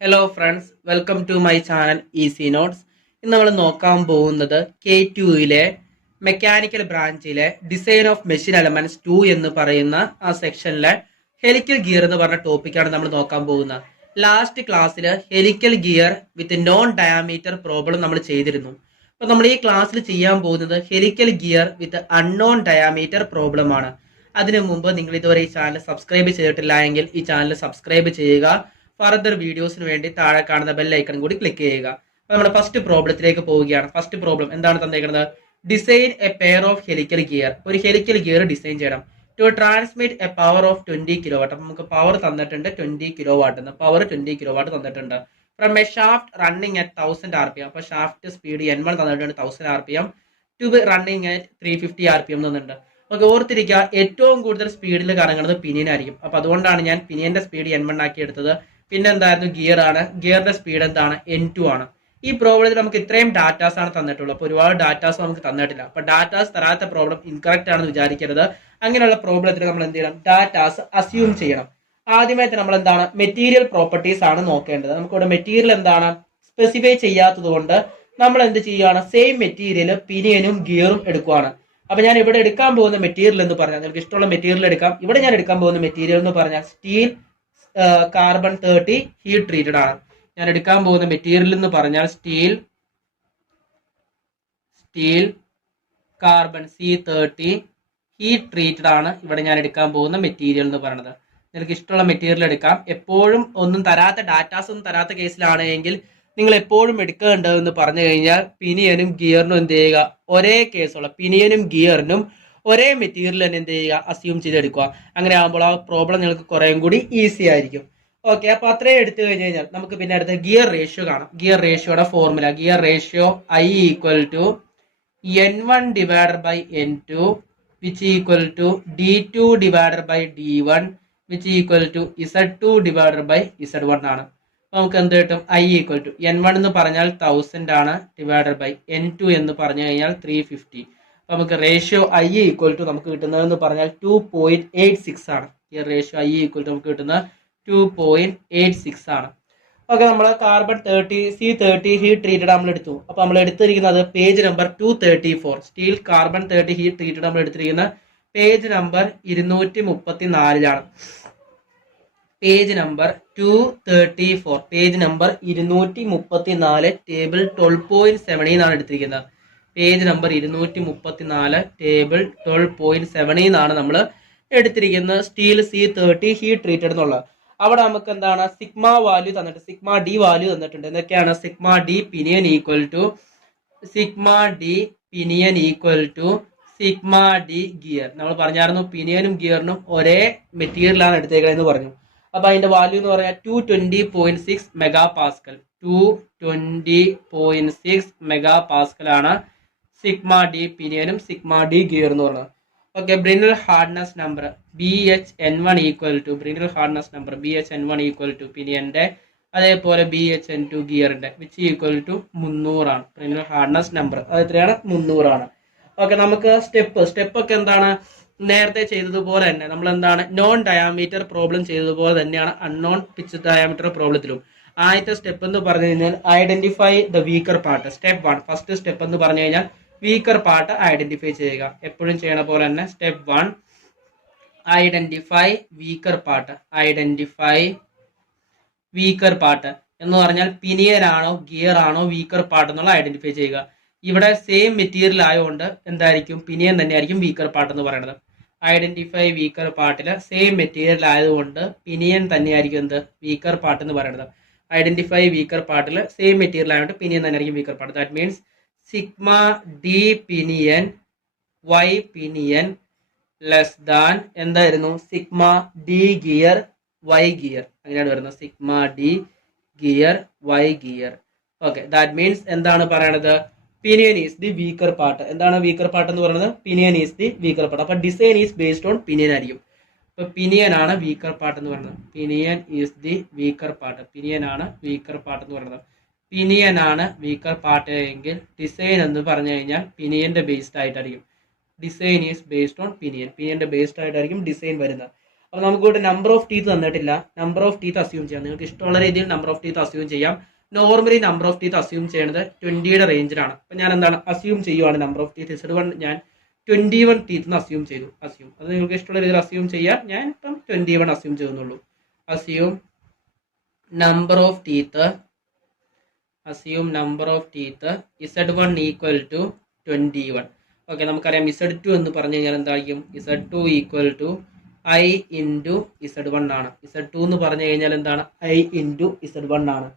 Hello friends, welcome to my channel easy notes. ഇന്ന് നമ്മൾ നോക്കാൻ പോകുന്നത് K2യിലെ മെക്കാനിക്കൽ ബ്രാഞ്ചിലെ ഡിസൈൻ ഓഫ് മെഷീൻ എലമെന്റ്സ് 2 എന്ന് പറയുന്ന ആ സെക്ഷനിലെ ഹെലിക്കൽ ഗിയർ എന്ന് പറഞ്ഞ ടോപ്പിക്കാണ് നമ്മൾ നോക്കാൻ പോകുന്നത്. ലാസ്റ്റ് ക്ലാസ്സിൽ helical gear with non diameter problem നമ്മൾ ചെയ്തിരുന്നു. അപ്പോൾ നമ്മൾ ഈ ക്ലാസ്സിൽ ചെയ്യാൻ പോകുന്നത് ഹെലിക്കൽ ഗിയർ വിത്ത് അൺനോൺ ഡയാമീറ്റർ പ്രോബ്ലം ആണ്. അതിനു മുമ്പ് നിങ്ങൾ ഇതുവരെ ഈ ചാനൽ സബ്സ്ക്രൈബ് ചെയ്തിട്ടില്ല എങ്കിൽ ഈ ചാനൽ സബ്സ്ക്രൈബ് ചെയ്യുക. ഫർദർ വീഡിയോസിന് വേണ്ടി താഴെ കാണുന്ന ബെൽ ഐക്കൺ കൂടി ക്ലിക്ക് ചെയ്യുക. അപ്പോൾ നമ്മുടെ ഫസ്റ്റ് പ്രോബ്ലത്തിലേക്ക് പോവുകയാണ്. ഫസ്റ്റ് പ്രോബ്ലം എന്താണ് തന്നേക്കുന്നത്? Design a pair of helical gear. ഒരു ഹെലിക്കൽ ഗിയർ ഡിസൈൻ ചെയ്യണം to transmit a power of 20 kilowatt. നമുക്ക് പവർ തന്നിട്ടുണ്ട് 20 കിലോ വാട്ട് എന്ന്. പവർ 20 കിലോ വാട്ട് തന്നിട്ടുണ്ട്. From a shaft running at 1000 RPM. അപ്പോൾ ഷാഫ്റ്റ് സ്പീഡ് N1 തന്നിട്ടുണ്ട് 1000 RPM. To be running at 350 RPM തന്നിട്ടുണ്ട്. നമുക്ക് ഓർത്തിരിക്കുക, ഏറ്റവും കൂടുതൽ സ്പീഡിൽ കറങ്ങുന്നത് പിനിയൻ ആയിരിക്കും. അപ്പൊ അതുകൊണ്ടാണ് ഞാൻ പിനിയന്റെ സ്പീഡ് N1 ആക്കി എടുത്തത്. പിന്നെ എന്തായിരുന്നു? ഗിയർ ആണ്. ഗിയറിന്റെ സ്പീഡ് എന്താണ്? N2 ആണ്. ഈ പ്രോബ്ലത്തിൽ നമുക്ക് ഇത്രയും ഡാറ്റാസ് ആണ് തന്നിട്ടുള്ളത്. അപ്പൊ ഒരുപാട് ഡാറ്റാസ് നമുക്ക് തന്നിട്ടില്ല. അപ്പൊ ഡാറ്റാസ് തരാത്ത പ്രോബ്ലം ഇൻകറക്റ്റ് ആണെന്ന് വിചാരിക്കരുത്. അങ്ങനെയുള്ള പ്രോബ്ലത്തിൽ നമ്മൾ എന്ത് ചെയ്യണം? ഡാറ്റാസ് അസ്യൂം ചെയ്യണം. ആദ്യമായിട്ട് നമ്മൾ എന്താണ്? മെറ്റീരിയൽ പ്രോപ്പർട്ടീസ് ആണ് നോക്കേണ്ടത്. നമുക്കിവിടെ മെറ്റീരിയൽ എന്താണ് സ്പെസിഫൈ ചെയ്യാത്തത് കൊണ്ട് നമ്മൾ എന്ത് ചെയ്യുകയാണ്? സെയിം മെറ്റീരിയൽ പിനിയനും ഗിയറും എടുക്കുകയാണ്. അപ്പൊ ഞാൻ ഇവിടെ എടുക്കാൻ പോകുന്ന മെറ്റീരിയൽ എന്ന് പറഞ്ഞാൽ, നിങ്ങൾക്ക് ഇഷ്ടമുള്ള മെറ്റീരിയൽ എടുക്കാം. ഇവിടെ ഞാൻ എടുക്കാൻ പോകുന്ന മെറ്റീരിയൽ എന്ന് പറഞ്ഞാൽ സ്റ്റീൽ കാർബൺ 30 ഹീറ്റ് ട്രീറ്റഡ് ആണ്. ഞാൻ എടുക്കാൻ പോകുന്ന മെറ്റീരിയൽ എന്ന് പറഞ്ഞാൽ steel carbon C30 heat treated ആണ് ഇവിടെ ഞാൻ എടുക്കാൻ പോകുന്ന മെറ്റീരിയൽ എന്ന് പറയുന്നത്. നിങ്ങൾക്ക് ഇഷ്ടമുള്ള മെറ്റീരിയൽ എടുക്കാം. എപ്പോഴും ഒന്നും തരാത്ത ഡാറ്റാസ് ഒന്നും തരാത്ത കേസിലാണെങ്കിൽ നിങ്ങൾ എപ്പോഴും എടുക്കേണ്ടതെന്ന് പറഞ്ഞു കഴിഞ്ഞാൽ പിനിയനും ഗിയറിനും എന്ത് ചെയ്യുക? ഒരേ കേസുള്ള പിനിയനും ഗിയറിനും ഒരേ മെറ്റീരിയൽ തന്നെ എന്ത് ചെയ്യുക? അസ്യൂം ചെയ്തെടുക്കുക. അങ്ങനെ ആകുമ്പോൾ ആ പ്രോബ്ലം നിങ്ങൾക്ക് കുറേയും കൂടി ഈസി ആയിരിക്കും. ഓക്കെ, അപ്പൊ അത്രയും എടുത്തു കഴിഞ്ഞ് കഴിഞ്ഞാൽ നമുക്ക് പിന്നെ അടുത്ത ഗിയർ റേഷ്യോ കാണാം. ഗിയർ റേഷ്യോയുടെ formula, gear ratio I equal to N1 divided by N2 which equal to D2 divided by D1 which equal to Z2 divided by Z1 ആണ്. നമുക്ക് എന്ത് കിട്ടും? I ഈക്വൽ ടു N1 എന്ന് പറഞ്ഞാൽ 1000 ആണ് divided by N2 എന്ന് പറഞ്ഞു കഴിഞ്ഞാൽ 350. നമുക്ക് റേഷ്യോ I ഈക്വൽ ടു നമുക്ക് കിട്ടുന്നതെന്ന് പറഞ്ഞാൽ 2.86 ആണ്. ഈ റേഷ്യോ I ഈക്വൽ ടു നമുക്ക് കിട്ടുന്നത് 2.86 ആണ്. ഓക്കെ, നമ്മൾ കാർബൺ C30 ഹീറ്റ് ട്രീറ്റഡ് നമ്മൾ എടുത്തു. അപ്പൊ നമ്മൾ എടുത്തിരിക്കുന്നത് page number 234. Steel carbon 30 heat treated നമ്മൾ എടുത്തിരിക്കുന്ന പേജ് നമ്പർ 234ലാണ്. Page number 234, page number 234, table 12.17 ആണ് എടുത്തിരിക്കുന്നത്. പേജ് നമ്പർ 234, ടേബിൾ 12.17 ആണ് നമ്മൾ എടുത്തിരിക്കുന്നത്. സ്റ്റീൽ C30 ഹീറ്റ് ട്രീറ്റഡ് എന്നുള്ളത്. അവിടെ നമുക്ക് എന്താണ്? സിഗ്മ വാല്യൂ തന്നിട്ട്, സിഗ്മ ഡി വാല്യൂ തന്നിട്ടുണ്ട്. എന്തൊക്കെയാണ്? Sigma D pinion equal to sigma D gear. നമ്മൾ പറഞ്ഞായിരുന്നു പിനിയനും ഗിയറിനും ഒരേ മെറ്റീരിയലാണ് എടുത്തേക്കണെന്ന് പറഞ്ഞു. അപ്പൊ അതിന്റെ വാല്യൂ എന്ന് പറഞ്ഞാൽ 220.6 മെഗാ പാസ്കൽ. 220.6 മെഗാ പാസ്കൽ ആണ് സിഗ്മ ഡി പിനിയനും സിഗ്മ ഡി ഗിയർ എന്ന് പറയുന്നത്. Okay, Brinell hardness number BHN1 equal to പിനിയന്റെ, അതേപോലെ BHN2 ഗിയറിന്റെ വിച്ച് ഈക്വൽ ടു 300 ആണ്. ബ്രിനൽ ഹാർഡ്നെസ് നമ്പർ അത് എത്രയാണ്? 300 ആണ്. ഓക്കെ, നമുക്ക് സ്റ്റെപ്പ് ഒക്കെ എന്താണ്? നേരത്തെ ചെയ്തതുപോലെ തന്നെ നമ്മൾ എന്താണ്? നോൺ ഡയാമീറ്റർ പ്രോബ്ലം ചെയ്തതുപോലെ തന്നെയാണ് അൺനോൺ പിച്ച് ഡയാമീറ്റർ പ്രോബ്ലത്തിലും. ആദ്യത്തെ സ്റ്റെപ്പ് എന്ന് പറഞ്ഞു കഴിഞ്ഞാൽ identify the weaker part. Step 1, first step എന്ന് പറഞ്ഞു കഴിഞ്ഞാൽ വീക്കർ പാർട്ട് ഐഡന്റിഫൈ ചെയ്യുക. എപ്പോഴും ചെയ്യണ പോലെ തന്നെ സ്റ്റെപ്പ് 1 ഐഡന്റിഫൈ വീക്കർ പാർട്ട് എന്ന് പറഞ്ഞാൽ പിനിയൻ ആണോ ഗിയർ ആണോ വീക്കർ പാർട്ട് എന്നുള്ള ഐഡന്റിഫൈ ചെയ്യുക. ഇവിടെ സെയിം മെറ്റീരിയൽ ആയതുകൊണ്ട് എന്തായിരിക്കും? പിനിയൻ തന്നെയായിരിക്കും വീക്കർ പാർട്ട് എന്ന് പറയുന്നത്. ഐഡന്റിഫൈ വീക്കർ പാർട്ടിൽ സെയിം മെറ്റീരിയൽ ആയതുകൊണ്ട് പിനിയൻ തന്നെയായിരിക്കും എന്ത്? വീക്കർ പാർട്ട് എന്ന് പറയുന്നത്. ഐഡന്റിഫൈ വീക്കർ പാർട്ടിൽ സെയിം മെറ്റീരിയൽ ആയതുകൊണ്ട് പിനിയൻ തന്നെയായിരിക്കും weaker part. That means sigma D pinion Y pinion less than എന്തായിരുന്നു? Sigma D gear Y gear. അങ്ങനെയാണ് വരുന്നത്. Sigma D gear Y gear. Okay, that means എന്താണ് പറയണത്? Pinion is the weaker part. എന്താണ് weaker part എന്ന് പറയുന്നത്? Pinion is the weaker part. അപ്പൊ design is based on pinion ആയിരിക്കും. അപ്പൊ പിനിയൻ ആണ് വീക്കർ പാർട്ട് എന്ന് പറയുന്നത്. Pinion is the weaker part. Pinion ആണ് വീക്കർ പാർട്ട് എന്ന് പറയുന്നത്. പിനിയൻ ആണ് വീക്കർ പാർട്ട് എങ്കിൽ ഡിസൈൻ എന്ന് പറഞ്ഞു കഴിഞ്ഞാൽ പിനിയന്റെ ബേസ്ഡ് ആയിട്ടായിരിക്കും. ഡിസൈൻ ഈസ് ബേസ്ഡ് ഓൺ പിനിയന്റെ ബേസ്ഡ് ആയിട്ടായിരിക്കും ഡിസൈൻ വരുന്നത്. അപ്പോൾ നമുക്കിവിടെ നമ്പർ ഓഫ് ടീത്ത് തന്നിട്ടില്ല. നമ്പർ ഓഫ് ടീത്ത് അസ്യൂം ചെയ്യാം. നിങ്ങൾക്ക് ഇഷ്ടമുള്ള രീതിയിൽ നമ്പർ ഓഫ് ടീത്ത് അസ്യൂം ചെയ്യാം. Normally number of teeth assume ചെയ്യുന്നത് 20യുടെ റേഞ്ചിലാണ്. അപ്പോൾ ഞാൻ എന്താണ് അസ്യൂം ചെയ്യുവാണ് നമ്പർ ഓഫ് ടീത്ത് Z1 ഞാൻ 21 ടീത്ത് അസ്യൂം ചെയ്തു. അസ്യൂം അത് നിങ്ങൾക്ക് ഇഷ്ടമുള്ള രീതിയിൽ അസ്യൂം ചെയ്യാം. ഞാൻ ഇപ്പം 21 അസ്യൂം ചെയ്യുന്നുള്ളൂ. Assume number of teeth Z1 equal to 21. Okay, നമുക്കറിയാം Z2 എന്ന് പറഞ്ഞു കഴിഞ്ഞാൽ എന്തായിരിക്കും? Z2 equal to I into Z1 ആണ്. Z2 എന്ന് പറഞ്ഞു കഴിഞ്ഞാൽ എന്താണ്? I ഇൻറ്റു Z1 ആണ്.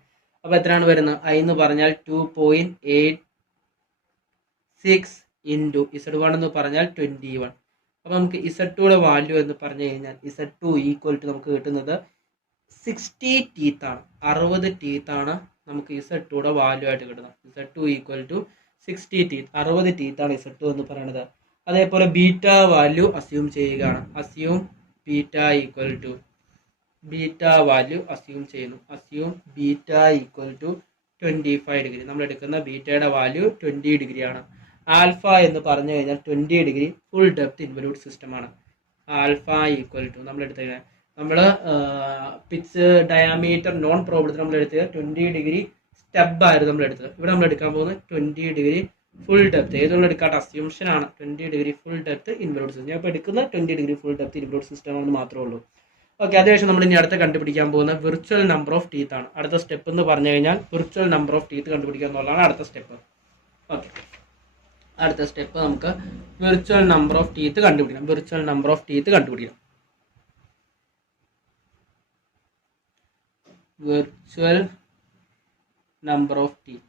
അപ്പോൾ എത്രയാണ് വരുന്നത്? I എന്ന് പറഞ്ഞാൽ 2.86 ഇൻറ്റു Z1 എന്ന് പറഞ്ഞാൽ 21. അപ്പോൾ നമുക്ക് Z2യുടെ വാല്യൂ എന്ന് പറഞ്ഞു കഴിഞ്ഞാൽ Z2 ഈക്വൽ ടു നമുക്ക് കിട്ടുന്നത് 60 ടീത്ത് ആണ്. 60 ടീത്ത് ആണ് നമുക്ക് Z2യുടെ വാല്യൂ ആയിട്ട് കിട്ടുന്നത്. Z2 equal to 60 teeth, 60 teeth ആണ് Z2 എന്ന് പറയുന്നത്. അതേപോലെ ബീറ്റ വാല്യൂ അസ്യൂം ചെയ്യുകയാണ്. Assume beta equal to beta value assume ചെയ്യുന്നു. Assume beta equal to 25 degree. നമ്മൾ എടുക്കുന്ന ബീറ്റയുടെ വാല്യൂ 20 ഡിഗ്രി ആണ്. ആൽഫ എന്ന് പറഞ്ഞു കഴിഞ്ഞാൽ 20 degree full depth involute system ആണ്. ആൽഫ ഈക്വൽ ടു നമ്മൾ എടുത്തത് പിച്ച് ഡയാമീറ്റർ നോൺ പ്രോബ്ലത്തിൽ നമ്മൾ എടുത്തത് 20 ഡിഗ്രി സ്റ്റെബ് ആയിരുന്നു നമ്മൾ എടുത്തത്. ഇവിടെ നമ്മൾ എടുക്കാൻ പോകുന്നത് 20 ഡിഗ്രി ഫുൾ ഡെപ്ത്. ഏതുള്ള എടുക്കാത്ത അസ്യൂംഷൻ ആണ് 20 degree full depth involute system. ഞാൻ ഇപ്പോൾ എടുക്കുന്ന 20 degree full depth involute system ആണെന്ന് മാത്രമേ ഉള്ളൂ. ഓക്കെ, അതിനുശേഷം നമ്മൾ ഇനി അടുത്ത കണ്ടുപിടിക്കാൻ പോകുന്ന വിർച്വൽ നമ്പർ ഓഫ് ടീത്ത് ആണ്. അടുത്ത സ്റ്റെപ്പ് എന്ന് പറഞ്ഞു കഴിഞ്ഞാൽ വിർച്വൽ നമ്പർ ഓഫ് ടീത്ത് കണ്ടുപിടിക്കുക എന്നുള്ളതാണ് അടുത്ത സ്റ്റെപ്പ്. ഓക്കെ, അടുത്ത സ്റ്റെപ്പ് നമുക്ക് വിർച്വൽ നമ്പർ ഓഫ് ടീത്ത് കണ്ടുപിടിക്കണം. വിർച്വൽ നമ്പർ ഓഫ് ടീത്ത് കണ്ടുപിടിക്കണം. വിർച്വൽ നമ്പർ ഓഫ് ടീത്ത്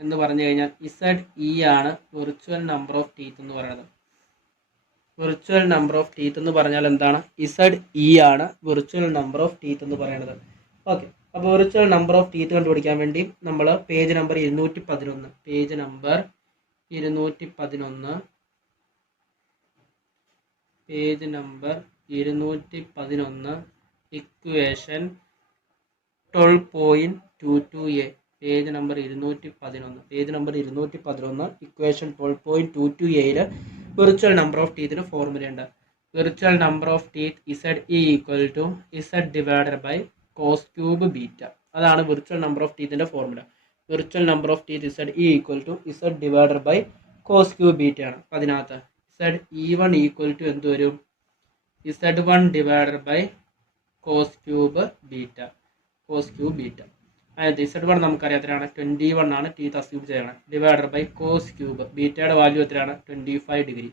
എന്ന് പറഞ്ഞു കഴിഞ്ഞാൽ ZE ആണ് വിർച്വൽ നമ്പർ ഓഫ് ടീത്ത് എന്ന് പറയുന്നത്. വിർച്വൽ നമ്പർ ഓഫ് ടീത്ത് എന്ന് പറഞ്ഞാൽ എന്താണ്? ZE ആണ് വിർച്വൽ നമ്പർ ഓഫ് ടീത്ത് എന്ന് പറയുന്നത്. ഓക്കെ, അപ്പോൾ വിർച്വൽ നമ്പർ ഓഫ് ടീത്ത് കണ്ടുപിടിക്കാൻ വേണ്ടി നമ്മൾ page number 211 page number 211 page number 211 equation 12.22a page number 211 equation 12.22a virtual number of ടീത്തിന് ഫോർമുല ഉണ്ട്. Virtual number of teeth ZE equal to Z divided by cos cube beta. അതാണ് virtual number of ടീത്തിന്റെ formula. Virtual number of teeth ZE equal to Z divided by cos cube beta ആണ്. അതിനകത്ത് ZE1 equal to എന്ത് വരും? Z1 divided by cos cube beta. അതായത് Z1 നമുക്കറിയാം എത്രയാണ്? 21 ആണ്. ടീത്ത് അസ്യൂം ചെയ്യണം. ഡിവൈഡഡ് ബൈ കോസ് ക്യൂബ് ബീറ്റയുടെ വാല്യൂ എത്രയാണ്? 25 ഡിഗ്രി.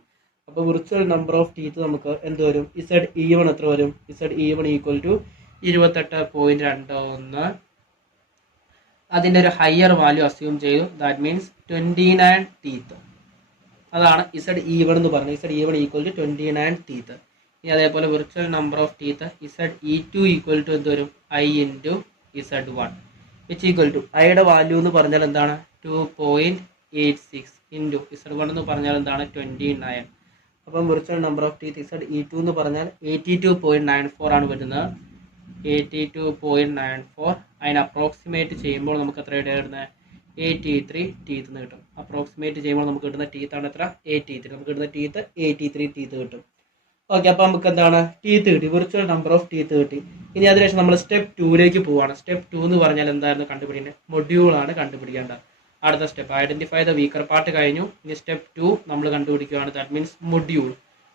അപ്പോൾ വിർച്വൽ നമ്പർ ഓഫ് ടീത്ത് നമുക്ക് എന്ത് വരും? ZE1 എത്ര വരും? ZE1 equal to 28.21. അതിൻ്റെ ഒരു ഹയർ വാല്യൂ അസ്യൂം ചെയ്തു. That means 29 teeth. അതാണ് ZE1 എന്ന് പറഞ്ഞത്. ZE1 equal to 29 teeth. ഇനി അതേപോലെ virtual number of teeth ZE2 equal to എന്ത് വരും? I into Z1 which equal to ഐയുടെ വാല്യൂ എന്ന് പറഞ്ഞാൽ എന്താണ്? 2.86 ഇൻറ്റു Z1 എന്ന് പറഞ്ഞാൽ എന്താണ്? 29. അപ്പം virtual number of teeth ZE2 എന്ന് പറഞ്ഞാൽ 82.94 ആണ് വരുന്നത്. 82.94. അതിന് അപ്രോക്സിമേറ്റ് ചെയ്യുമ്പോൾ നമുക്ക് എത്ര കിട്ടുന്നത്? 83 ടീത്ത് എന്ന് കിട്ടും. അപ്രോക്സിമേറ്റ് ചെയ്യുമ്പോൾ നമുക്ക് കിട്ടുന്ന ടീത്താണ് എത്ര? 83. നമുക്ക് കിട്ടുന്ന ടീത്ത് 83 ടീത്ത് കിട്ടും. ഓക്കെ, അപ്പോൾ നമുക്ക് എന്താണ്? ടീത്ത് കിട്ടി. വിർച്വൽ നമ്പർ ഓഫ് ടീത്ത് കിട്ടി. ഇനി അതിനുശേഷം നമ്മൾ സ്റ്റെപ്പ് 2ലേക്ക് പോവുകയാണ്. സ്റ്റെപ്പ് 2 എന്ന് പറഞ്ഞാൽ എന്തായിരുന്നു കണ്ടുപിടിക്കേണ്ടത്? മൊഡ്യൂളാണ് കണ്ടുപിടിക്കേണ്ടത്. അടുത്ത step identify the weaker part കഴിഞ്ഞു. ഇനി സ്റ്റെപ്പ് 2 നമ്മൾ കണ്ടുപിടിക്കുകയാണ്. That means module.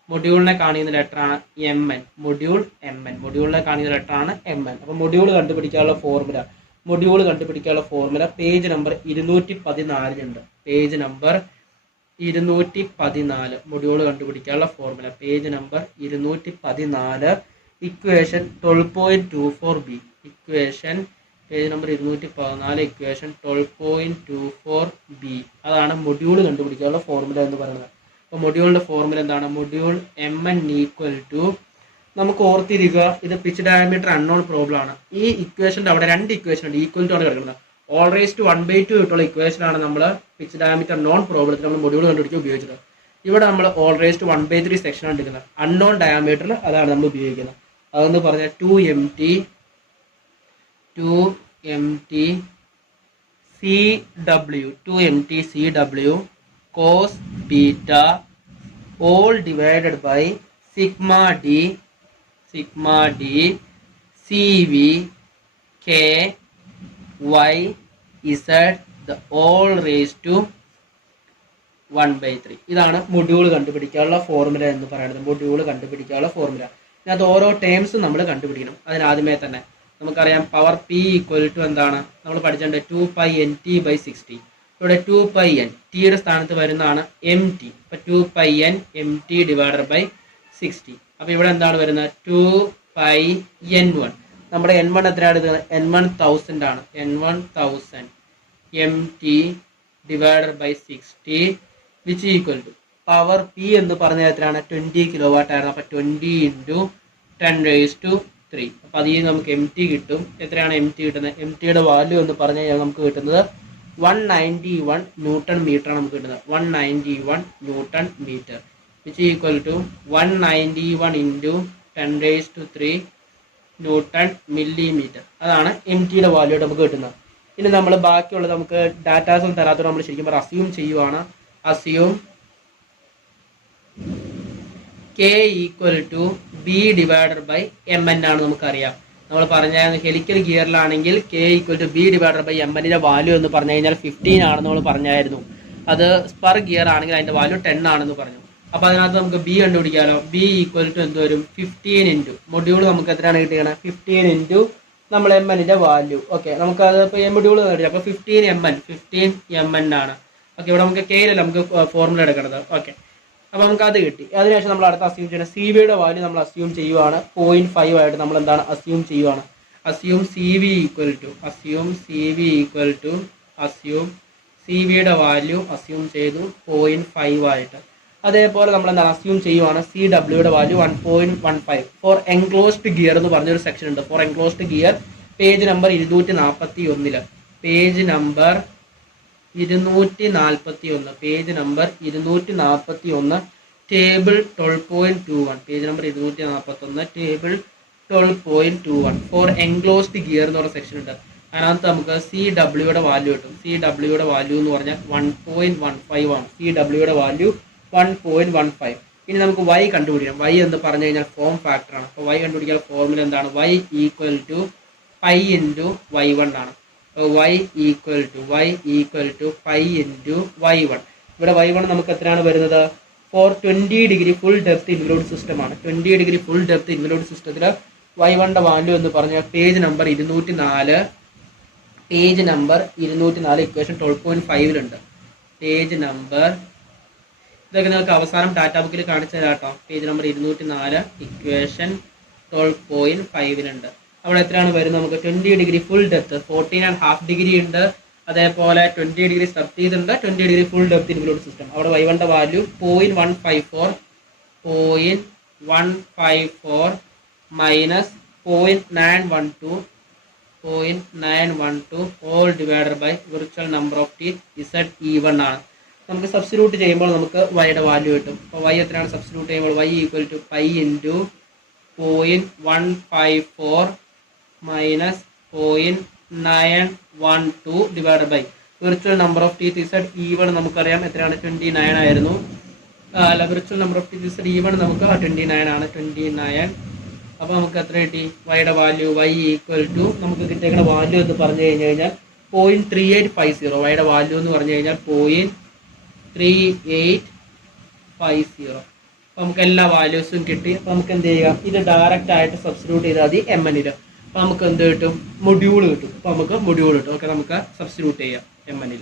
മൊഡ്യൂളിനെ കാണിക്കുന്ന ലെറ്റർ ആണ് MN. മൊഡ്യൂളിനെ കാണിക്കുന്ന ലെറ്റർ ആണ് MN. അപ്പോൾ മൊഡ്യൂൾ കണ്ടുപിടിക്കാനുള്ള formula page number 214 page number 214 module കണ്ടുപിടിക്കാനുള്ള formula page number 214 equation 12.24b. Equation page number 214 equation 12.24b. അതാണ് മൊഡ്യൂൾ കണ്ടുപിടിക്കാനുള്ള ഫോർമുല എന്ന് പറയുന്നത്. അപ്പോൾ മൊഡ്യൂളിന്റെ ഫോർമുല എന്താണ്? മൊഡ്യൂൾ MN ഈക്വൽ ടു നമുക്ക് ഓർത്തിരിക്കുക, ഇത് പിച്ച് ഡയമീറ്റർ അൺനോൺ പ്രോബ്ലം ആണ്. ഈ ഇക്വേഷന്റെ അവിടെ 2 ഇക്വേഷൻ ഉണ്ട്. ഈക്വൽ ടു ആണ് കിടക്കുന്നത്. ഓൾ റേസ് ടു 1/2 ആയിട്ടുള്ള ഇക്വേഷൻ ആണ് നമ്മൾ പിച്ച് ഡയമീറ്റർ നോൺ പ്രോബ്ലത്തിൽ നമ്മൾ മൊഡ്യൂൾ കണ്ടുപിടിക്കാൻ ഉപയോഗിച്ചത്. ഇവിടെ നമ്മൾ ഓൾ റേസ് ടു 1/3 സെക്ഷൻ ആണ് എടുക്കുന്നത്. അൺനോൺ ഡയമീറ്ററിൽ അതാണ് നമ്മൾ ഉപയോഗിക്കുന്നത്. അതെന്ന് പറഞ്ഞാൽ 2MT CW cos beta all divided by sigma d CV k y z the all raised to 1/3. ഇതാണ് മൊഡ്യൂൾ കണ്ടുപിടിക്കാനുള്ള ഫോർമുല എന്ന് പറയുന്നത്. മൊഡ്യൂൾ കണ്ടുപിടിക്കാനുള്ള ഫോർമുല. ഇതിനകത്ത് ഓരോ ടേംസും നമ്മൾ കണ്ടുപിടിക്കണം. അതിനാദ്യമേ തന്നെ നമുക്കറിയാം പവർ പി ഈക്വൽ ടു എന്താണ് നമ്മൾ പഠിച്ചിട്ടുണ്ട് 2πnt/60. ഇവിടെ 2πn ടിയുടെ സ്ഥാനത്ത് വരുന്നതാണ് എം ടി. അപ്പൊ 2πn mt ഡിവൈഡഡ് ബൈ 60. അപ്പൊ ഇവിടെ എന്താണ് വരുന്നത് 2πn1. നമ്മുടെ n1 എത്രയാണ് എടുക്കുന്നത്? n1 1000 ആണ്. n1 1000 mt divided by 60 which equal to power P എന്ന് പറഞ്ഞാൽ എത്രയാണ് 20 കിലോവാട്ട് ആയിരുന്നു. അപ്പൊ 20 × 10⁻3. അപ്പൊ അതിൽ നമുക്ക് എം ടി കിട്ടും. എത്രയാണ് എം ടി കിട്ടുന്നത്? എം ടിയുടെ വാല്യൂ എന്ന് പറഞ്ഞു കഴിഞ്ഞാൽ നമുക്ക് കിട്ടുന്നത് 191 ന്യൂട്ടൺ മീറ്റർ ആണ് നമുക്ക് കിട്ടുന്നത്. 191 newton metre which equal to 191 × 10⁻3 newton millimetre. അതാണ് എം ടിയുടെ വാല്യൂ നമുക്ക് കിട്ടുന്നത്. ഇനി നമ്മൾ ബാക്കിയുള്ളത് നമുക്ക് ഡാറ്റാസും തരാത്തത് നമ്മൾ ശരിക്കും പറഞ്ഞാൽ അസ്യൂം ചെയ്യുവാണ്. Assume K equal to B divided by M N ആണ് നമുക്കറിയാം. നമ്മൾ പറഞ്ഞായിരുന്നു ഹെലിക്കൽ ഗിയറിലാണെങ്കിൽ K equal to B divided by M എന്നിന്റെ വാല്യൂ എന്ന് പറഞ്ഞു കഴിഞ്ഞാൽ 15 ആണെന്ന് നമ്മൾ പറഞ്ഞായിരുന്നു. അത് സ്പർ ഗിയർ ആണെങ്കിൽ അതിന്റെ വാല്യൂ 10 ആണെന്ന് പറഞ്ഞു. അപ്പൊ അതിനകത്ത് നമുക്ക് ബി കണ്ടുപിടിക്കാമല്ലോ. ബി ഈക്വൽ ടു എന്ത് വരും? 15 × മൊഡ്യൂൾ നമുക്ക് എത്രയാണ് കിട്ടുകയാണ്? 15 × നമ്മൾ എം എന്നിന്റെ വാല്യൂ. ഓക്കെ, നമുക്ക് അത് ഇപ്പോൾ മൊഡ്യൂൾ കിട്ടി. അപ്പൊ 15 mn ആണ്. ഓക്കെ, ഇവിടെ നമുക്ക് കെയിലല്ല നമുക്ക് ഫോർമുല എടുക്കണത്. ഓക്കെ, അപ്പൊ നമുക്ക് അത് കിട്ടി. അതിനുശേഷം നമ്മൾ അടുത്ത അസ്യൂം ചെയ്യുന്നത് സി വിയുടെ വാല്യൂ നമ്മൾ അസ്യൂം ചെയ്യുവാണ്. 0.5 ആയിട്ട് നമ്മൾ എന്താണ് അസ്യൂം ചെയ്യുവാണ്. അസ്യൂം സി വി ഈക്വൽ വിയുടെ വാല്യൂ അസ്യൂം ചെയ്തു 0.5 ആയിട്ട്. അതേപോലെ നമ്മൾ എന്താണ് അസ്യൂം ചെയ്യുവാണ് സി ഡബ്ല്യൂയുടെ വാല്യൂ 1.15 ഫോർ എൻക്ലോസ്ഡ് ഗിയർ എന്ന് പറഞ്ഞൊരു സെക്ഷൻ ഉണ്ട്. For enclosed gear page number 241. Page number 241 table 12.21. Page number 241 table 12.21 for enclosed gear എന്ന് പറഞ്ഞ സെക്ഷൻ ഉണ്ട്. അതിനകത്ത് നമുക്ക് സി ഡബ്ല്യൂയുടെ വാല്യൂ കിട്ടും. സി ഡബ്ല്യൂയുടെ വാല്യൂ എന്ന് പറഞ്ഞാൽ 1.15 ആണ്. സി ഡബ്ല്യൂയുടെ വാല്യൂ 1.15. ഇനി നമുക്ക് y കണ്ടുപിടിക്കണം. y എന്ന് പറഞ്ഞു കഴിഞ്ഞാൽ ഫോം ഫാക്ടർ ആണ്. അപ്പോൾ y കണ്ടുപിടിക്കാൻ ഫോർമുല എന്താണ്? y equal to pi into y1 ആണ്. y equal to pi into y1. ഇവിടെ y1 നമുക്ക് എത്രയാണ് വരുന്നത്? For 20 degree full depth involute system ആണ്. 20 ഡിഗ്രി ഫുൾ ഡെപ്ത് ഇൻവലോഡ് സിസ്റ്റത്തിൽ y1ന്റെ വാല്യൂ എന്ന് പറഞ്ഞാൽ page number 204 equation 12.5 page number ഇതൊക്കെ നിങ്ങൾക്ക് അവസാനം ടാറ്റ ബുക്കിൽ കാണിച്ചു തരാം കേട്ടോ. പേജ് നമ്പർ 204 ഇക്വേഷൻ 12.5 അവിടെ എത്രയാണ് വരുന്നത്? നമുക്ക് 20 ഡിഗ്രി ഫുൾ ഡെപ്ത് 14.5 ഡിഗ്രി ഉണ്ട്. അതേപോലെ 20 ഡിഗ്രി സബ്റ്റീസ് ഉണ്ട്. 20 degree full depth include system. അവിടെ y1ന്റെ value 0.154 minus 0.912 all divided by virtual number of teeth ZE1 ആണ്. നമുക്ക് സബ്സ്റ്റിറ്റ്യൂട്ട് ചെയ്യുമ്പോൾ നമുക്ക് വൈയുടെ വാല്യൂ കിട്ടും. അപ്പോൾ വൈ എത്രയാണ് സബ്സ്റ്റിറ്റ്യൂട്ട് ചെയ്യുമ്പോൾ? Y equal to pi into 0.154 minus 0.912 divided by virtual number of teeth ZE1 നമുക്കറിയാം എത്രയാണ്? 29 ആയിരുന്നു. അല്ല, virtual number of teeth ZE1 നമുക്ക് 29 ആണ്. 29. അപ്പോൾ നമുക്ക് എത്ര കിട്ടി? വൈയുടെ വാല്യൂ വൈ ഈക്വൽ ടു നമുക്ക് കിട്ടിയേക്കുന്ന വാല്യൂ എന്ന് പറഞ്ഞു കഴിഞ്ഞാൽ 0.3850. വൈയുടെ വാല്യൂ എന്ന് പറഞ്ഞു കഴിഞ്ഞാൽ 0.3850. അപ്പോൾ നമുക്ക് എല്ലാ വാല്യൂസും കിട്ടി. അപ്പോൾ നമുക്ക് എന്ത് ചെയ്യാം? ഇത് ഡയറക്റ്റ് ആയിട്ട് സബ്സ്റ്റിറ്റ്യൂട്ട് ചെയ്താൽ മതി MN. അപ്പോൾ നമുക്ക് എന്ത് കിട്ടും? മൊഡ്യൂൾ കിട്ടും. അപ്പോൾ നമുക്ക് മൊഡ്യൂൾ കിട്ടും. ഓക്കെ, നമുക്ക് സബ്സ്റ്റിറ്റ്യൂട്ട് ചെയ്യാം MN.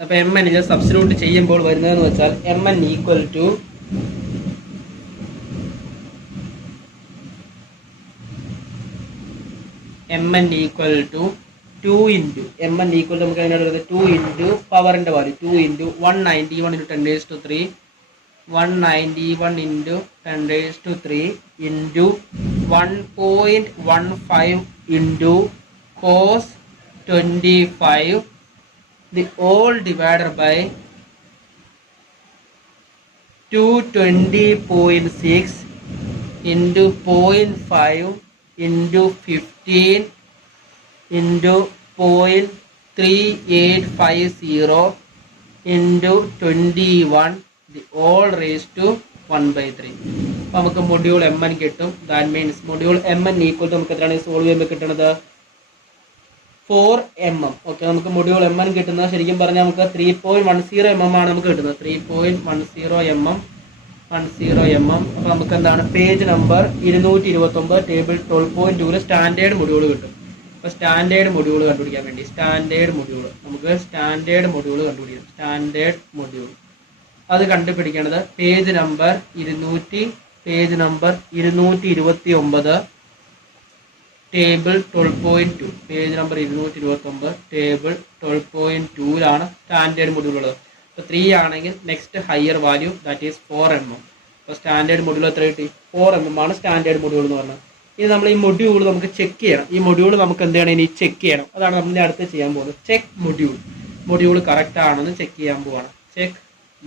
അപ്പോൾ MN സബ്സ്റ്റിറ്റ്യൂട്ട് ചെയ്യുമ്പോൾ വരുന്നതെന്ന് വെച്ചാൽ MN equal to two into MN equal നമുക്ക് അതിനോട് വരുന്നത് 2 ഇൻറ്റു പവറിൻ്റെ value 2 into 191 into 10⁻3 191 into 10⁻3 into 1.15 into cos 25 the all divided by 220.6 into 0.5 into 15 into 0.3850 into 21 the all raise to 1/3. അപ്പോൾ നമുക്ക് മൊഡ്യൂൾ mn കിട്ടും. That means module mn equal to നമുക്ക് എത്രയാണ് solve ചെയ്യുമ്പോൾ കിട്ടുന്നത് 4 mm. ഓക്കെ, നമുക്ക് module mn കിട്ടുന്നത് ശരിക്കും പറഞ്ഞാൽ നമുക്ക് 3.10 mm ആണ് നമുക്ക് കിട്ടുന്നത്. 3.10 mm. അപ്പോൾ നമുക്ക് എന്താണ് page number 229 table 12.2 standard module കിട്ടും. അപ്പോൾ സ്റ്റാൻഡേർഡ് മൊഡ്യൂൾ കണ്ടുപിടിക്കാൻ വേണ്ടി നമുക്ക് സ്റ്റാൻഡേർഡ് മൊഡ്യൂൾ കണ്ടുപിടിക്കാം. സ്റ്റാൻഡേർഡ് മൊഡ്യൂൾ അത് കണ്ടുപിടിക്കേണ്ടത് page number 229 table 12.2 page number 229 table 12.2ലാണ് സ്റ്റാൻഡേർഡ് മൊഡ്യൂൾ ഉള്ളത്. അപ്പോൾ 3 ആണെങ്കിൽ next higher value that is 4 mm. അപ്പോൾ സ്റ്റാൻഡേർഡ് മൊഡ്യൂൾ എത്ര കിട്ടി? 4 mm ആണ് സ്റ്റാൻഡേർഡ് മൊഡ്യൂൾ എന്ന് പറഞ്ഞത്. ഇനി നമ്മൾ ഈ മൊഡ്യൂൾ നമുക്ക് ചെക്ക് ചെയ്യണം. ഈ മൊഡ്യൂൾ നമുക്ക് എന്താണ് ഇനി ചെക്ക് ചെയ്യണം. അതാണ് നമ്മൾ അടുത്ത് ചെയ്യാൻ പോകുന്നത്. ചെക്ക് മൊഡ്യൂൾ കറക്റ്റ് ആണെന്ന് ചെക്ക് ചെയ്യാൻ പോവാണ്. ചെക്ക്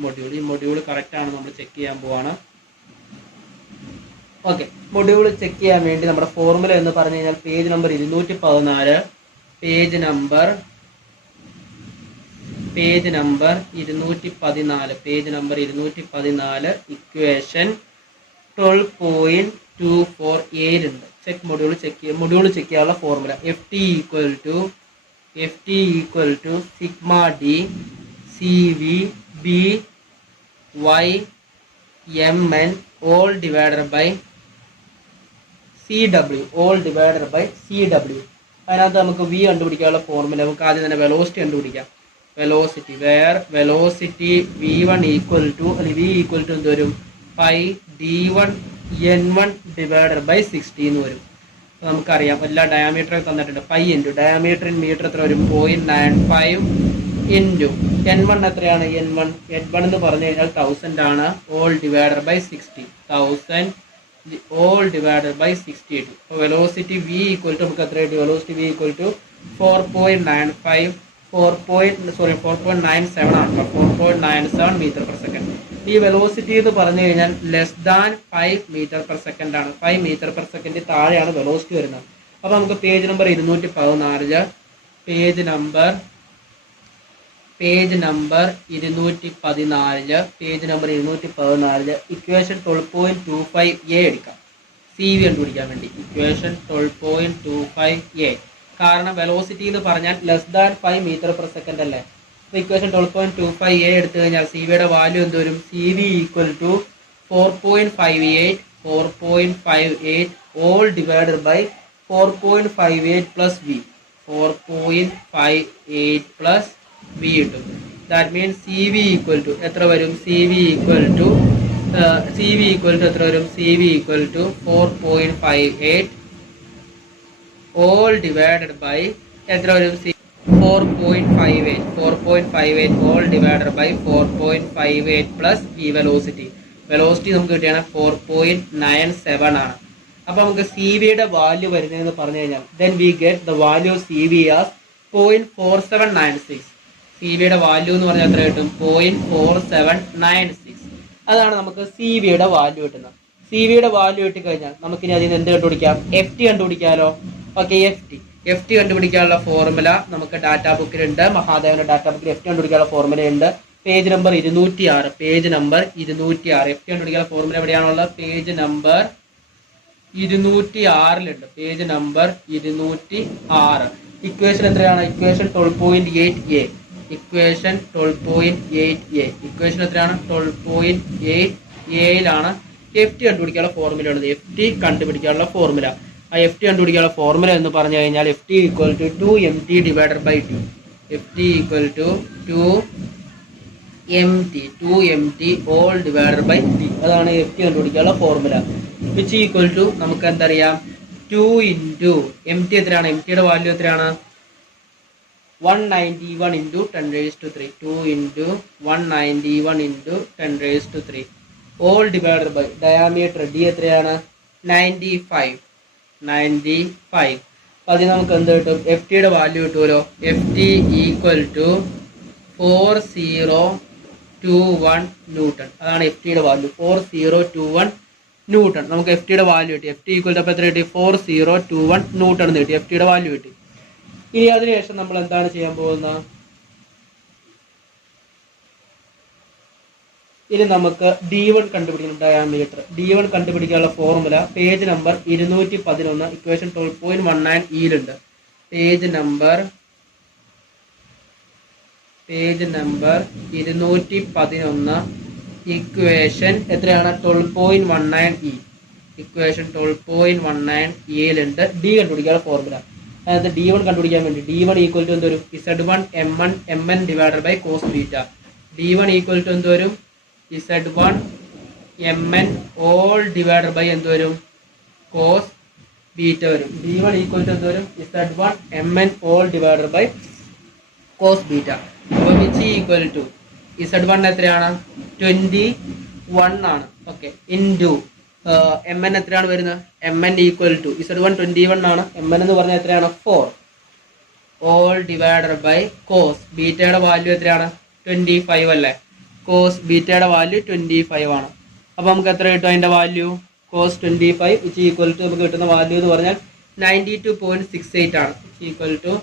മൊഡ്യൂൾ, ഈ മൊഡ്യൂൾ കറക്റ്റ് ആണ് നമ്മൾ ചെക്ക് ചെയ്യാൻ പോവാണ്. ഓക്കെ, മൊഡ്യൂൾ ചെക്ക് ചെയ്യാൻ വേണ്ടി നമ്മുടെ ഫോർമുല എന്ന് പറഞ്ഞു കഴിഞ്ഞാൽ page number 214 page number 214 equation 12.24 ഉണ്ട്. ചെക്ക് മൊഡ്യൂൾ ചെക്ക് ചെയ്യാനുള്ള formula FT equal to sigma d CV BY MN all divided by CW. അതിനകത്ത് നമുക്ക് V കണ്ടുപിടിക്കാനുള്ള ഫോർമുല നമുക്ക് ആദ്യം തന്നെ വെലോസിറ്റി കണ്ടുപിടിക്കാം. വെലോസിറ്റി V1 ഈക്വൽ ടു എന്ത് വരും? Pi D1 N1 divided by 60 എന്ന് വരും. നമുക്കറിയാം എല്ലാ ഡയാമീറ്ററും തന്നിട്ടുണ്ട്. Pi into diameter in metre എത്ര വരും? 0.95 ഇൻറ്റു N1 എത്രയാണ്? N1 എന്ന് പറഞ്ഞു കഴിഞ്ഞാൽ 1000 ആണ്. All divided by 60 1000 all divided by 60 കിട്ടും. അപ്പോൾ വെലോസിറ്റി V ഈക്വൽ ടു നമുക്ക് എത്ര കിട്ടി? വെലോസിറ്റി V ഈക്വൽ ടു 4.97 ആണ്. 4.97 മീറ്റർ പെർ സെക്കൻഡ്. ഈ വെലോസിറ്റി എന്ന് പറഞ്ഞു കഴിഞ്ഞാൽ less than 5 metre per second ആണ്. 5 മീറ്റർ പെർ സെക്കൻഡ് താഴെയാണ് വെലോസിറ്റി വരുന്നത്. അപ്പോൾ നമുക്ക് page number 214 page number 214 equation 12.25a എടുക്കാം. CV കണ്ടുപിടിക്കാൻ വേണ്ടി ഇക്വേഷൻ 12.25a. കാരണം വെലോസിറ്റി എന്ന് പറഞ്ഞാൽ less than 5 metre per second അല്ലേ. അപ്പോൾ ഇക്വേഷൻ 12.25a എടുത്തു കഴിഞ്ഞാൽ CVയുടെ വാല്യൂ എന്ത് വരും? CV equal to 4.58 all divided by 4.58 plus V 4.58 plus V കിട്ടും. That means CV equal to എത്ര വരും? CV ഈക്വൽ ടു എത്ര വരും? CV equal to 4.58 all divided by എത്ര വരും? 4.58 all divided by 4.58 plus V velocity നമുക്ക് കിട്ടിയാണ് 4.97 ആണ്. അപ്പോൾ നമുക്ക് CVയുടെ വാല്യൂ വരുന്നതെന്ന് പറഞ്ഞു കഴിഞ്ഞാൽ then we get the value of CV as 0.4796. CVയുടെ value എന്ന് പറഞ്ഞാൽ എത്ര കിട്ടും? 0.4796. അതാണ് നമുക്ക് CVയുടെ വാല്യൂ കിട്ടുന്നത്. CVയുടെ വാല്യൂ കിട്ടിക്കഴിഞ്ഞാൽ നമുക്കിനി അതിന് എന്ത് കണ്ടുപിടിക്കാം? FT കണ്ടുപിടിക്കാമല്ലോ. ഓക്കെ, FT കണ്ടുപിടിക്കാനുള്ള ഫോർമുല നമുക്ക് ഡാറ്റാ ബുക്കിലുണ്ട്. മഹാദേവന്റെ ഡാറ്റാ ബുക്കിൽ FT കണ്ടുപിടിക്കാനുള്ള ഫോർമുല ഉണ്ട്. പേജ് നമ്പർ 206 FT കണ്ടുപിടിക്കാനുള്ള ഫോർമുല എവിടെയാണുള്ളത്? Page number 206 page number 206. Equation എത്രയാണ്? Equation 12.8a. ഇക്വേഷൻ എത്രയാണ്? 12.8aയിലാണ് FT കണ്ടുപിടിക്കാനുള്ള ഫോർമുല ഉള്ളത്. FT കണ്ടുപിടിക്കാനുള്ള ഫോർമുല എന്ന് പറഞ്ഞു കഴിഞ്ഞാൽ FT equal to 2mt divided by 2. FT equal to 2mt all divided by t. അതാണ് FT കണ്ടുപിടിക്കാനുള്ള ഫോർമുല. വിച്ച് ഈക്വൽ ടു നമുക്ക് എന്തറിയാം? 2 ഇൻറ്റു mt എത്രയാണ്? MTയുടെ വാല്യൂ എത്രയാണ്? 191 into 10⁻³ 2 into 191 into 10⁻³ all divided by diameter D എത്രയാണ്? 95. അപ്പോൾ അതിന് നമുക്ക് എന്ത് കിട്ടും? FTയുടെ വാല്യൂ കിട്ടുമല്ലോ. FT equal to 4021 newton. അതാണ് FTയുടെ വാല്യൂ 4021 ന്യൂട്ടൺ. നമുക്ക് FTയുടെ വാല്യൂ കിട്ടി. FT ഈക്വൽ ടു അപ്പോൾ എത്ര കിട്ടി? 4021 ന്യൂട്ടൺ എന്ന് കിട്ടി. FTയുടെ വാല്യൂ കിട്ടി. ഇനി അതിനുശേഷം നമ്മൾ എന്താണ് ചെയ്യാൻ പോകുന്നത്? ഇനി നമുക്ക് D1 കണ്ടുപിടിക്കണം. ഡയാമീറ്റർ D1 കണ്ടുപിടിക്കാനുള്ള ഫോർമുല പേജ് നമ്പർ 211 ഇക്വേഷൻ 12.19 ഇയിലുണ്ട്. പേജ് നമ്പർ 211 ഇക്വേഷൻ എത്രയാണ്? 12.19 ഇക്വേഷൻ 12.19 ഇയിലുണ്ട് ഡി കണ്ടുപിടിക്കാനുള്ള ഫോർമുല. അതായത് D1 കണ്ടുപിടിക്കാൻ വേണ്ടി D1 ഈക്വൽ ടു എന്തോരും? Z1 M1 Mn divided by cos beta. D1 equal to എന്തോരും? Z1 Mn all divided by എന്തോരും? കോസ് ബീറ്റ വരും. D1 ഈക്വൽ ടു എന്തോരും? Z1 Mn all divided by cos beta. അപ്പോൾ which equal to Z1 എത്രയാണ്? 21 ആണ്. Okay, into Mn എത്രയാണ് വരുന്നത്? Mn equal to Z1 21 ആണ്. Mn എന്ന് പറഞ്ഞാൽ എത്രയാണ്? 4 ഓൾ ഡിവൈഡഡ് ബൈ കോസ് ബീറ്റയുടെ വാല്യൂ എത്രയാണ്? 25 അല്ലേ? കോസ് ബീറ്റയുടെ വാല്യൂ 25 ആണ്. അപ്പോൾ നമുക്ക് എത്ര കിട്ടും അതിൻ്റെ value? Cos 25 which equal to നമുക്ക് കിട്ടുന്ന വാല്യൂ എന്ന് പറഞ്ഞാൽ 92.68 ആണ്. Which equal to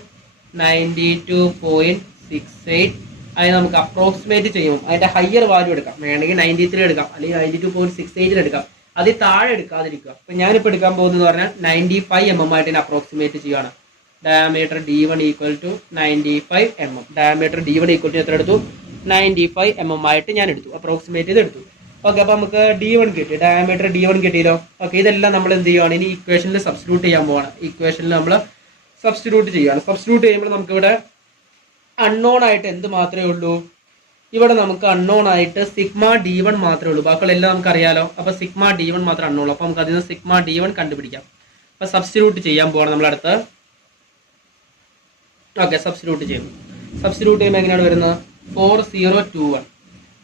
92.68. അതിന് നമുക്ക് അപ്രോക്സിമേറ്റ് ചെയ്യുമ്പോൾ അതിൻ്റെ ഹയർ വാല്യൂ എടുക്കാം. വേണമെങ്കിൽ 93 എടുക്കാം, അല്ലെങ്കിൽ 92.68 എടുക്കാം. അതിൽ താഴെ എടുക്കാതിരിക്കുക. അപ്പം ഞാനിപ്പോൾ എടുക്കാൻ പോകുന്നത് പറഞ്ഞാൽ 95 mm ആയിട്ട് ഇതിനെ അപ്രോക്സിമേറ്റ് ചെയ്യുകയാണ്. Diameter D1 equal to 95 mm. Diameter D1 equal to എത്ര എടുത്തു? 95 mm ആയിട്ട് ഞാൻ എടുത്തു, അപ്രോക്സിമേറ്റ് ചെയ്ത് എടുത്തു. ഓക്കെ, അപ്പോൾ നമുക്ക് D1 കിട്ടി, ഡയമീറ്റർ D1 കിട്ടിയല്ലോ. ഓക്കെ, ഇതെല്ലാം നമ്മൾ എന്ത് ചെയ്യുവാണ്? ഇനി ഇക്വേഷനിൽ സബ്സ്റ്റിറ്റ്യൂട്ട് ചെയ്യാൻ പോവാണ്. ഇക്വേഷനിൽ നമ്മൾ സബ്സ്റ്റിറ്റ്യൂട്ട് ചെയ്യുകയാണ്. സബ്സ്റ്റിറ്റ്യൂട്ട് ചെയ്യുമ്പോൾ നമുക്കിവിടെ അൺനോൺ ആയിട്ട് എന്ത് മാത്രമേ ഉള്ളൂ? ഇവിടെ നമുക്ക് അൺനോൺ ആയിട്ട് സിഗ്മ D1 മാത്രമേ ഉള്ളൂ. ബാക്കിയെല്ലാം നമുക്ക് അറിയാലോ. അപ്പോൾ സിഗ്മ D1 മാത്രം അൺനോൺ. അപ്പോൾ നമുക്ക് അതിൽ നിന്ന് സിഗ്മ D1 കണ്ടുപിടിക്കാം. അപ്പോൾ സബ്സ്റ്റിറ്റ്യൂട്ട് ചെയ്യാൻ പോവാണ് നമ്മളടുത്ത്. ഓക്കെ, സബ്സ്റ്റിറ്റ്യൂട്ട് ചെയ്യുന്നു. സബ്സ്റ്റിറ്റ്യൂട്ട് ചെയ്യുമ്പോൾ എങ്ങനെയാണ് വരുന്നത്? 4021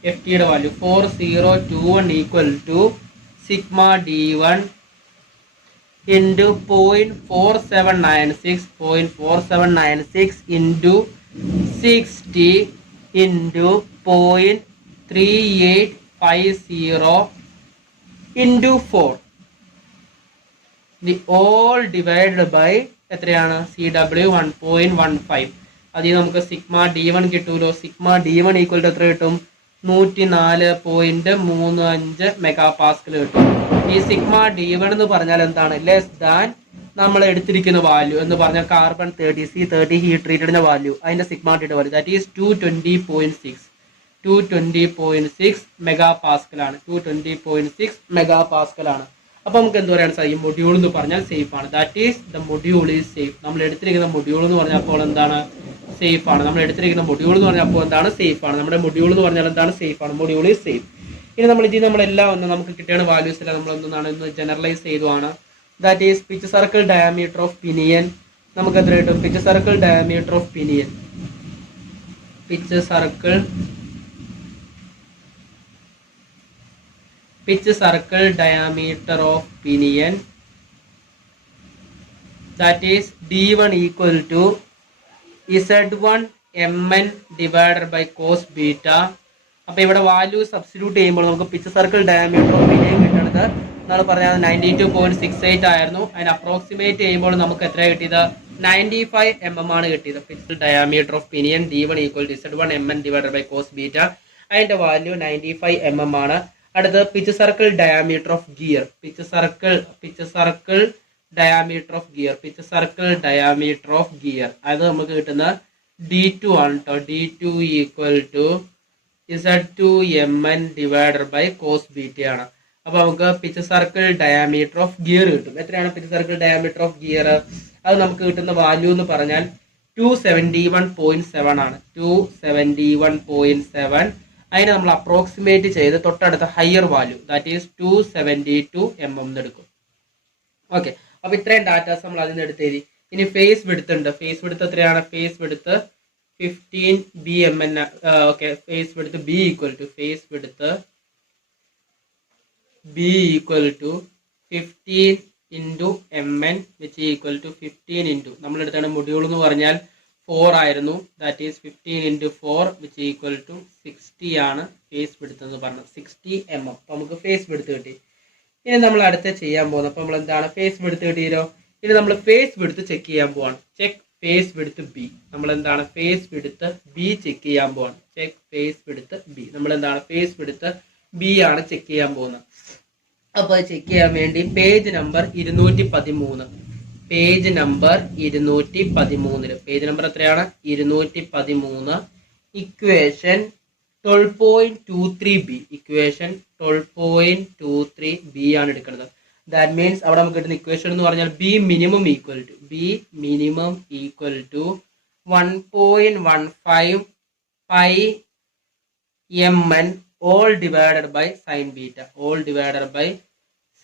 എഫ് ടിയുടെ value 4021 equal to sigma D1 into 0.4796 into 60 into 0.3850 into 4 the all divided by എത്രയാണ്? CW 1.15. അതിൽ നമുക്ക് സിഗ്മ D1 കിട്ടൂലോ. സിഗ്മ D1 ഈക്വൽ ടു എത്ര കിട്ടും? 104.35 മെഗാ പാസ്കൽ കിട്ടും. ഈ സിഗ്മ D1 എന്ന് പറഞ്ഞാൽ എന്താണ്? ലെസ് ദാൻ നമ്മൾ എടുത്തിരിക്കുന്ന വാല്യൂ എന്ന് പറഞ്ഞാൽ കാർബൺ 30C30 ഹീറ്റ് ട്രീറ്റഡിന്റെ വാല്യൂ, അതിന്റെ സിഗ്മ ടിയുടെ value that is 220.6 mega pascal ആണ്. 220.6 മെഗാ പാസ്കൽ ആണ്. അപ്പോൾ നമുക്ക് എന്ത് പറയാൻ സാധിക്കും? മൊഡ്യൂൾ എന്ന് പറഞ്ഞാൽ സേഫ് ആണ്. That is the module is safe. നമ്മൾ എടുത്തിരിക്കുന്ന മൊഡ്യൂൾ എന്ന് പറഞ്ഞാൽ അപ്പോൾ എന്താണ്? സേഫ് ആണ്. നമ്മൾ എടുത്തിരിക്കുന്ന മൊഡ്യൂൾ എന്ന് പറഞ്ഞാൽ അപ്പോൾ എന്താണ്? സേഫ് ആണ്. നമ്മുടെ മൊഡ്യൂൾ എന്ന് പറഞ്ഞാൽ എന്താണ്? സേഫ് ആണ്. Module is safe. ഇനി നമ്മൾ ഇതിൽ നമ്മളെല്ലാം ഒന്ന് നമുക്ക് കിട്ടിയ വാല്യൂസ് എല്ലാം നമ്മൾ എന്താണ് ഇന്ന് ജനറലൈസ് ചെയ്തുവാണ്. That is pitch circle diameter of pinion നമുക്ക് എത്ര കിട്ടും? Pitch circle diameter of pinion pitch circle diameter of pinion that is D1 equal to Z1 Mn divided by cos beta. അപ്പോൾ ഇവിടെ വാല്യൂ സബ്സ്റ്റിറ്റ്യൂട്ട് ചെയ്യുമ്പോൾ നമുക്ക് pitch circle diameter of pinion കിട്ടുന്നത് നമ്മൾ പറഞ്ഞത് 92.68 ആയിരുന്നു. അതിന് അപ്രോക്സിമേറ്റ് ചെയ്യുമ്പോൾ നമുക്ക് എത്ര കിട്ടിയത്? 95 mm ആണ് കിട്ടിയത്. Pitch diameter of pinion D1 equal to Z1 Mn divided by cos beta. അതിന്റെ വാല്യൂ 95 mm ആണ്. അടുത്ത pitch circle diameter of gear pitch circle diameter of gear അത് നമുക്ക് കിട്ടുന്ന D2 ആണ് കേട്ടോ. D2 equal to Z2 Mn divided by cos beta ആണ്. അപ്പൊ നമുക്ക് pitch circle diameter of gear കിട്ടും. എത്രയാണ് pitch circle diameter of gear? അത് നമുക്ക് കിട്ടുന്ന വാല്യൂ എന്ന് പറഞ്ഞാൽ 271.7 ആണ്. 271.7. അതിനെ നമ്മൾ അപ്രോക്സിമേറ്റ് ചെയ്ത് തൊട്ടടുത്ത higher value that is 272 mm എടുക്കും. ഓക്കെ, അപ്പൊ ഇത്രയും ഡാറ്റാസ് നമ്മൾ അതിന് എടുത്തെഴുതി. ഇനി ഫേസ് വിഡ്ത്ത് ഉണ്ട്. ഫേസ് വിഡ്ത്ത് എത്രയാണ്? Face width 15 BMN. Okay, face width B equal to 15 into MN which equal to 15 into നമ്മളെടുത്താണ് മൊഡ്യൂൾ എന്ന് പറഞ്ഞാൽ 4 ആയിരുന്നു. That is 15 into 4 which equal to 60 ആണ് ഫേസ് വിഡ്ത്ത് എന്ന് പറഞ്ഞത്. 60 mm. അപ്പോൾ നമുക്ക് ഫേസ് വിഡ്ത്ത് കിട്ടി. ഇനി നമ്മൾ അടുത്ത ചെയ്യാൻ പോകുന്നത് അപ്പോൾ നമ്മൾ എന്താണ് ഫേസ് വിഡ്ത്ത് കിട്ടിയല്ലോ. ഇനി നമ്മൾ ഫേസ് വിഡ്ത്ത് ചെക്ക് ചെയ്യാൻ പോവാണ്. Check face width B. നമ്മൾ എന്താണ് ഫേസ് വിഡ്ത്ത് B ചെക്ക് ചെയ്യാൻ പോവാണ്. Check face width B. നമ്മൾ എന്താണ് ഫേസ് വിഡ്ത്ത് ബി ആണ് ചെക്ക് ചെയ്യാൻ പോകുന്നത്. അപ്പോൾ ചെക്ക് ചെയ്യാൻ വേണ്ടി page number 213, page number 213, page number എത്രയാണ്? 213, ഇക്വേഷൻ 12.23b, ഇക്വേഷൻ 12.23b ആണ് എടുക്കുന്നത്. ദാറ്റ് മീൻസ് അവിടെ നമുക്ക് കിട്ടുന്ന ഇക്വേഷൻ എന്ന് പറഞ്ഞാൽ B minimum equal to 1.15 pi mn all divided by sin beta, all divided by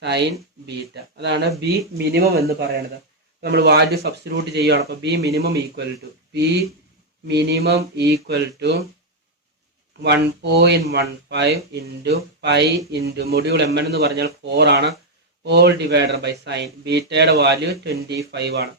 sin beta. അതാണ് ബി മിനിമം എന്ന് പറയുന്നത്. നമ്മൾ വാല്യൂ സബ്സ്റ്റിറ്റ്യൂട്ട് ചെയ്യുകയാണ്. അപ്പോൾ B minimum equal to 1.15 into pi into module M N എന്ന് പറഞ്ഞാൽ 4 ആണ്, ഓൾ ഡിവൈഡർ ബൈ സൈൻ. ബീറ്റയുടെ വാല്യൂ 25 ആണ്.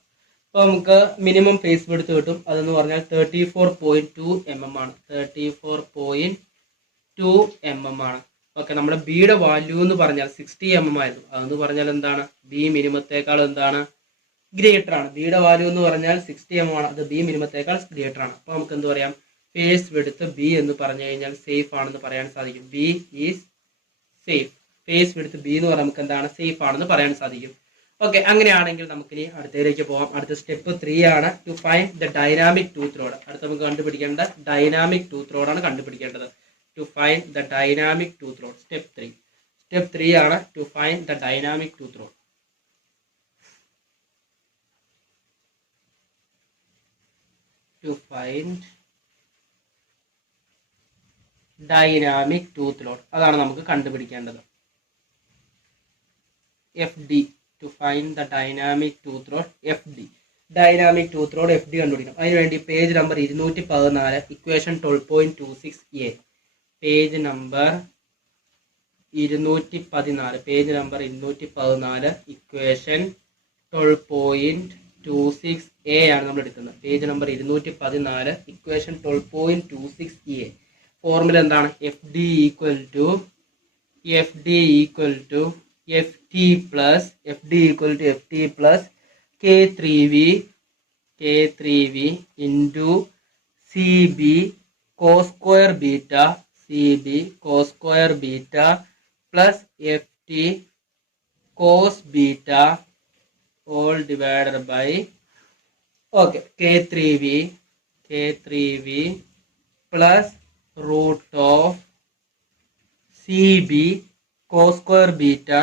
അപ്പോൾ നമുക്ക് മിനിമം ഫേസ് വിഡ്ത്ത് കിട്ടും. അതെന്ന് പറഞ്ഞാൽ 34.2 mm ആണ്, 34.2 mm ആണ്. ഓക്കെ, നമ്മുടെ ബിയുടെ വാല്യൂ എന്ന് പറഞ്ഞാൽ 60 mm ആയിരുന്നു. അതെന്ന് പറഞ്ഞാൽ എന്താണ്? ബി മിനിമത്തേക്കാൾ എന്താണ്? ഗ്രേറ്റർ ആണ്. ബിയുടെ വാല്യൂ എന്ന് പറഞ്ഞാൽ 60 mm ആണ്, അത് ബി മിനിമത്തേക്കാൾ ഗ്രേറ്റർ ആണ്. അപ്പോൾ നമുക്ക് എന്ത് പറയാം? ഫേസ് വിഡ്ത്ത് ബി എന്ന് പറഞ്ഞു കഴിഞ്ഞാൽ സേഫ് ആണെന്ന് പറയാൻ സാധിക്കും. B is safe. Face width B എന്ന് പറഞ്ഞാൽ നമുക്ക് എന്താണ്? സേഫ് ആണെന്ന് പറയാൻ സാധിക്കും. ഓക്കെ, അങ്ങനെയാണെങ്കിൽ നമുക്കിനി അടുത്തതിലേക്ക് പോകാം. അടുത്ത സ്റ്റെപ്പ് 3 ആണ്, to find the dynamic tooth load. അടുത്ത് നമുക്ക് കണ്ടുപിടിക്കേണ്ട ഡൈനാമിക് ടൂത്ത് റോഡാണ് കണ്ടുപിടിക്കേണ്ടത്. To find the dynamic tooth load, step 3 ആണ് to find the dynamic tooth load. To find dynamic tooth load, അതാണ് നമുക്ക് കണ്ടുപിടിക്കേണ്ടത്. F D, to find the dynamic tooth road, F D. Dynamic tooth road F D കണ്ടുപിടിക്കണം. അതിനുവേണ്ടി page number 214, equation 12.26a, page number 214, page number 214, equation 12.26a ആണ് നമ്മൾ എടുക്കുന്നത്. Page number 214, equation 12.26a. Formula എന്താണ്? F D equal to F T plus K three V into C B cos square beta plus F T cos beta all divided by K three V plus root of CB cos square beta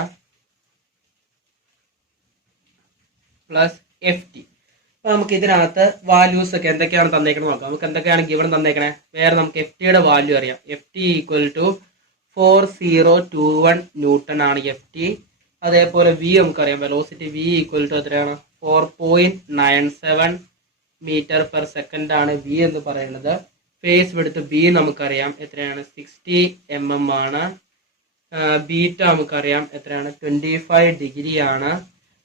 plus FT. അപ്പോൾ നമുക്ക് ഇതിനകത്ത് values ഒക്കെ എന്തൊക്കെയാണ് തന്നേക്കണം നോക്കാം. നമുക്ക് എന്തൊക്കെയാണ് given തന്നേക്കണേ? വേറെ നമുക്ക് എഫ് ടിയുടെ വാല്യൂ അറിയാം. F T equal to 4021 newton ആണ് എഫ് ടി. അതേപോലെ വി നമുക്കറിയാം, വെലോസിറ്റി വി ഈക്വൽ ടു എത്രയാണ്? 4.97 മീറ്റർ പെർ സെക്കൻഡ് ആണ് വി എന്ന് പറയുന്നത്. ഫേസ് വിഡ്ത്ത് ബി നമുക്കറിയാം എത്രയാണ്? 60 mm ആണ്. ബീറ്റ നമുക്കറിയാം എത്രയാണ്? 25 ഡിഗ്രി ആണ്.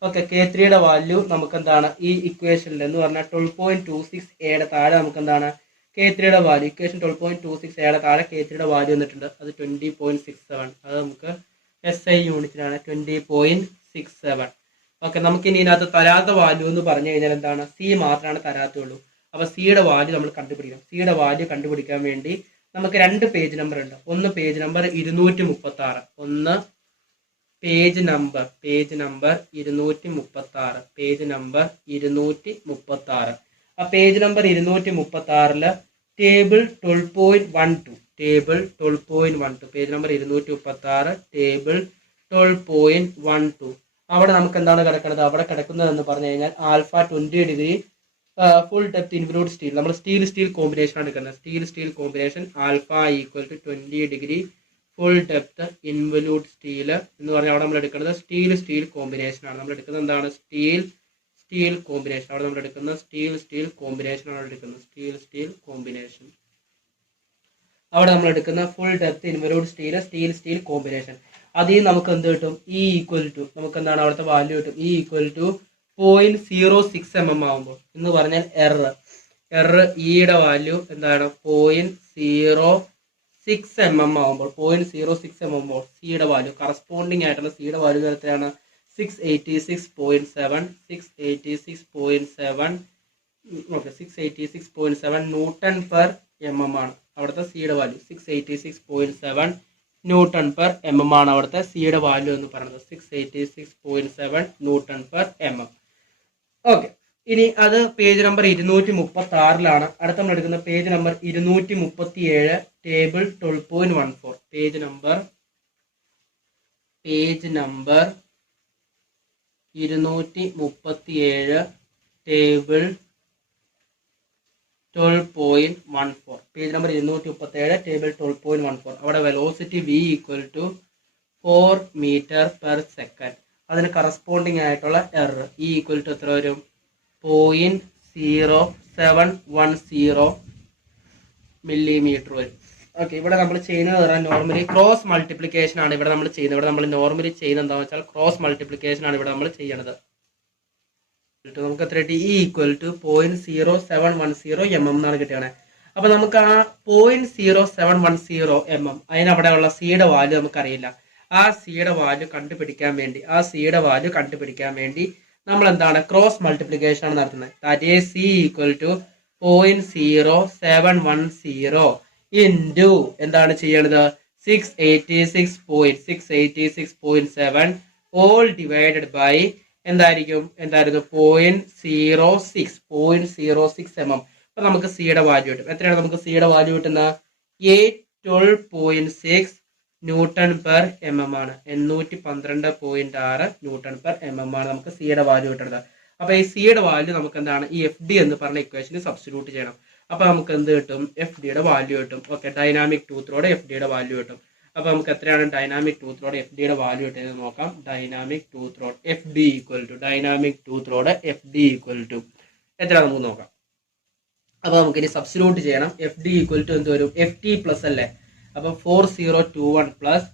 ഓക്കെ, കെ ത്രീയുടെ വാല്യൂ നമുക്ക് എന്താണ്? ഈ ഇക്വേഷനിൽ എന്ന് പറഞ്ഞാൽ 12.26a താഴെ നമുക്ക് എന്താണ്? കെ ത്രീയുടെ വാല്യൂ, ഇക്വേഷൻ 12.26a താഴെ കെ ത്രീയുടെ വാല്യൂ വന്നിട്ടുണ്ട്. അത് 20.67. അത് നമുക്ക് SI യൂണിറ്റിലാണ്, 20.67. ഓക്കെ, നമുക്ക് ഇനി ഇതിനകത്ത് തരാത്ത വാല്യൂ എന്ന് പറഞ്ഞു കഴിഞ്ഞാൽ എന്താണ്? സി മാത്രമാണ് തരാത്തുള്ളൂ. അപ്പോൾ സിയുടെ വാല്യൂ നമ്മൾ കണ്ടുപിടിക്കണം. സിയുടെ വാല്യൂ കണ്ടുപിടിക്കാൻ വേണ്ടി നമുക്ക് 2 പേജ് നമ്പർ ഉണ്ട്. ഒന്ന് പേജ് നമ്പർ 236, ഒന്ന് പേജ് നമ്പർ 236, പേജ് നമ്പർ 236. ആ page number 236 table 12.12, page number 236 table 12.12. അവിടെ നമുക്ക് എന്താണ് കിടക്കുന്നത്? അവിടെ കിടക്കുന്നത് എന്ന് പറഞ്ഞു കഴിഞ്ഞാൽ alpha 20 degree full depth involute steel. നമ്മൾ സ്റ്റീൽ കോമ്പിനേഷൻ ആണ് എടുക്കുന്നത്. Steel combination alpha equal to 20 degree full depth involute steel എന്ന് പറഞ്ഞാൽ അവിടെ നമ്മൾ എടുക്കുന്നത് സ്റ്റീൽ കോമ്പിനേഷൻ ആണ്. നമ്മൾ എടുക്കുന്നത് എന്താണ്? Steel combination. അവിടെ നമ്മൾ എടുക്കുന്നത് സ്റ്റീൽ കോമ്പിനേഷൻ ആണ് എടുക്കുന്നത്. സ്റ്റീൽ കോമ്പിനേഷൻ അവിടെ നമ്മൾ എടുക്കുന്ന full depth involute steel combination. അതിൽ നമുക്ക് എന്ത് കിട്ടും? ഇ ഈക്വൽ ടു നമുക്ക് എന്താണ് അവിടുത്തെ വാല്യൂ കിട്ടും? ഇ ഈക്വൽ ടു 0.06 mm ആകുമ്പോൾ എന്ന് പറഞ്ഞാൽ എറർ ഇയുടെ വാല്യൂ എന്താണ്? 0.06 mm ആകുമ്പോൾ 0.06 mm ആകുമ്പോൾ സിയുടെ വാല്യൂ കറസ്പോണ്ടിങ് ആയിട്ടുള്ള സിയുടെ വാല്യൂ എത്രയാണ്? 686.7 ന്യൂട്ടൺ പെർ mm ആണ് അവിടുത്തെ സിയുടെ value. 686.7 newton per M M ആണ് അവിടുത്തെ സിയുടെ വാല്യൂ എന്ന് പറയുന്നത്. 686.7 newton per M M. Okay, ഇനി അത് പേജ് നമ്പർ 236 അടുത്ത നമ്മൾ എടുക്കുന്ന page number 237 table 12.14. Page number 237 table 12.14. Page number 237 table 12.14. അവിടെ velocity v equal to 4 metre per second. അതിന് കറസ്പോണ്ടിങ് ആയിട്ടുള്ള എറർ ഇ ഈക്വൽ ടു എത്ര വരും? 0.0710 മില്ലിമീറ്റർ വരും. ഓക്കെ, ഇവിടെ നമ്മൾ ചെയ്യുന്നത് നോർമലി ക്രോസ് മൾട്ടിപ്ലിക്കേഷൻ ആണ് ഇവിടെ നമ്മൾ ചെയ്യുന്നത്. ഇവിടെ നമ്മൾ നോർമലി ചെയ്യുന്നത് എന്താണെന്ന് വെച്ചാൽ ക്രോസ് മൾട്ടിപ്ലിക്കേഷൻ ആണ് ഇവിടെ നമ്മൾ ചെയ്യണത്. നമുക്ക് എത്ര കിട്ടി? ഇ ഈക്വൽ ടു 0.0710 mm എന്നാണ് കിട്ടിയത്. അപ്പൊ നമുക്ക് ആ 0.0710 mm അതിനവിടെയുള്ള സിയുടെ വാല്യൂ നമുക്കറിയില്ല. ആ സിയുടെ വാല്യൂ കണ്ടുപിടിക്കാൻ വേണ്ടി നമ്മൾ എന്താണ് ക്രോസ് മൾട്ടിപ്ലിക്കേഷൻ ആണ് നടത്തുന്നത്. That is C equal to 0.0710 into എന്താണ് ചെയ്യണത്? 686.7 ഓൾ ഡിവൈഡഡ് ബൈ എന്തായിരുന്നു 0.06 mm. അപ്പൊ നമുക്ക് സിയുടെ വാല്യൂ കിട്ടും. എത്രയാണ് നമുക്ക് സിയുടെ വാല്യൂ കിട്ടുന്നത്? 812.6 ന്യൂട്ടൺ പെർ എം എം ആണ്. 812.6 ന്യൂട്ടൺ പെർ എം എം ആണ് നമുക്ക് സിയുടെ വാല്യൂ കിട്ടുന്നത്. അപ്പൊ ഈ സിയുടെ വാല്യൂ നമുക്ക് എന്താണ് ഈ എഫ് ഡി എന്ന് പറഞ്ഞ ഇക്വേഷനിൽ സബ്സ്റ്റിറ്റ്യൂട്ട് ചെയ്യണം. അപ്പൊ നമുക്ക് എന്ത് കിട്ടും? എഫ് ഡിയുടെ വാല്യൂ കിട്ടും. ഓക്കെ, ഡൈനാമിക് ടൂത്തിലൂടെ എഫ് ഡിയുടെ വാല്യൂ കിട്ടും. അപ്പൊ നമുക്ക് എത്രയാണ് ഡൈനാമിക് ടൂത്തിലൂടെ എഫ് ഡിയുടെ വാല്യൂ കിട്ടുന്നത് നോക്കാം. ഡൈനാമിക് ടൂത്തിലൂടെ എഫ് ഡി ഈക്വൽ ടു എത്ര നമുക്ക് നോക്കാം. അപ്പൊ നമുക്ക് ഇനി സബ്സ്റ്റിറ്റ്യൂട്ട് ചെയ്യണം. എഫ് ഡി ഈക്വൽ ടു എന്ത് വരും? എഫ് ടി പ്ലസ് അല്ലേ? അപ്പൊ 4021 plus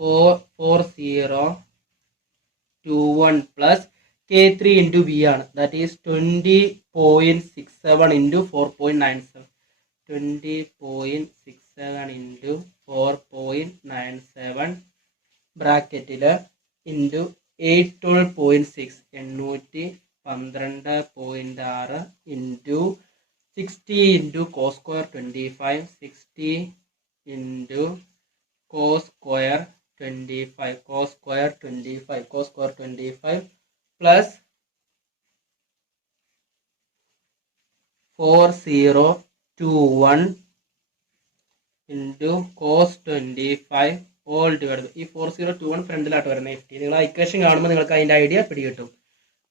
4021 plus K3 into B ആണ്. That is 20.67 into 4.97. 20.67 ഇൻറ്റു 4.97 ബ്രാക്കറ്റില് into 812.6 812.6 into 60 into cos square 25 60 into cos square 25 plus 4021 into cos 25 all divide ഈ 4021 ഫ്രണ്ടിലായിട്ട് വരുന്ന എഫ് ടി. നിങ്ങൾ ആ ഇക്വേഷൻ കാണുമ്പോൾ നിങ്ങൾക്ക് അതിൻ്റെ ഐഡിയ പിടികിട്ടും.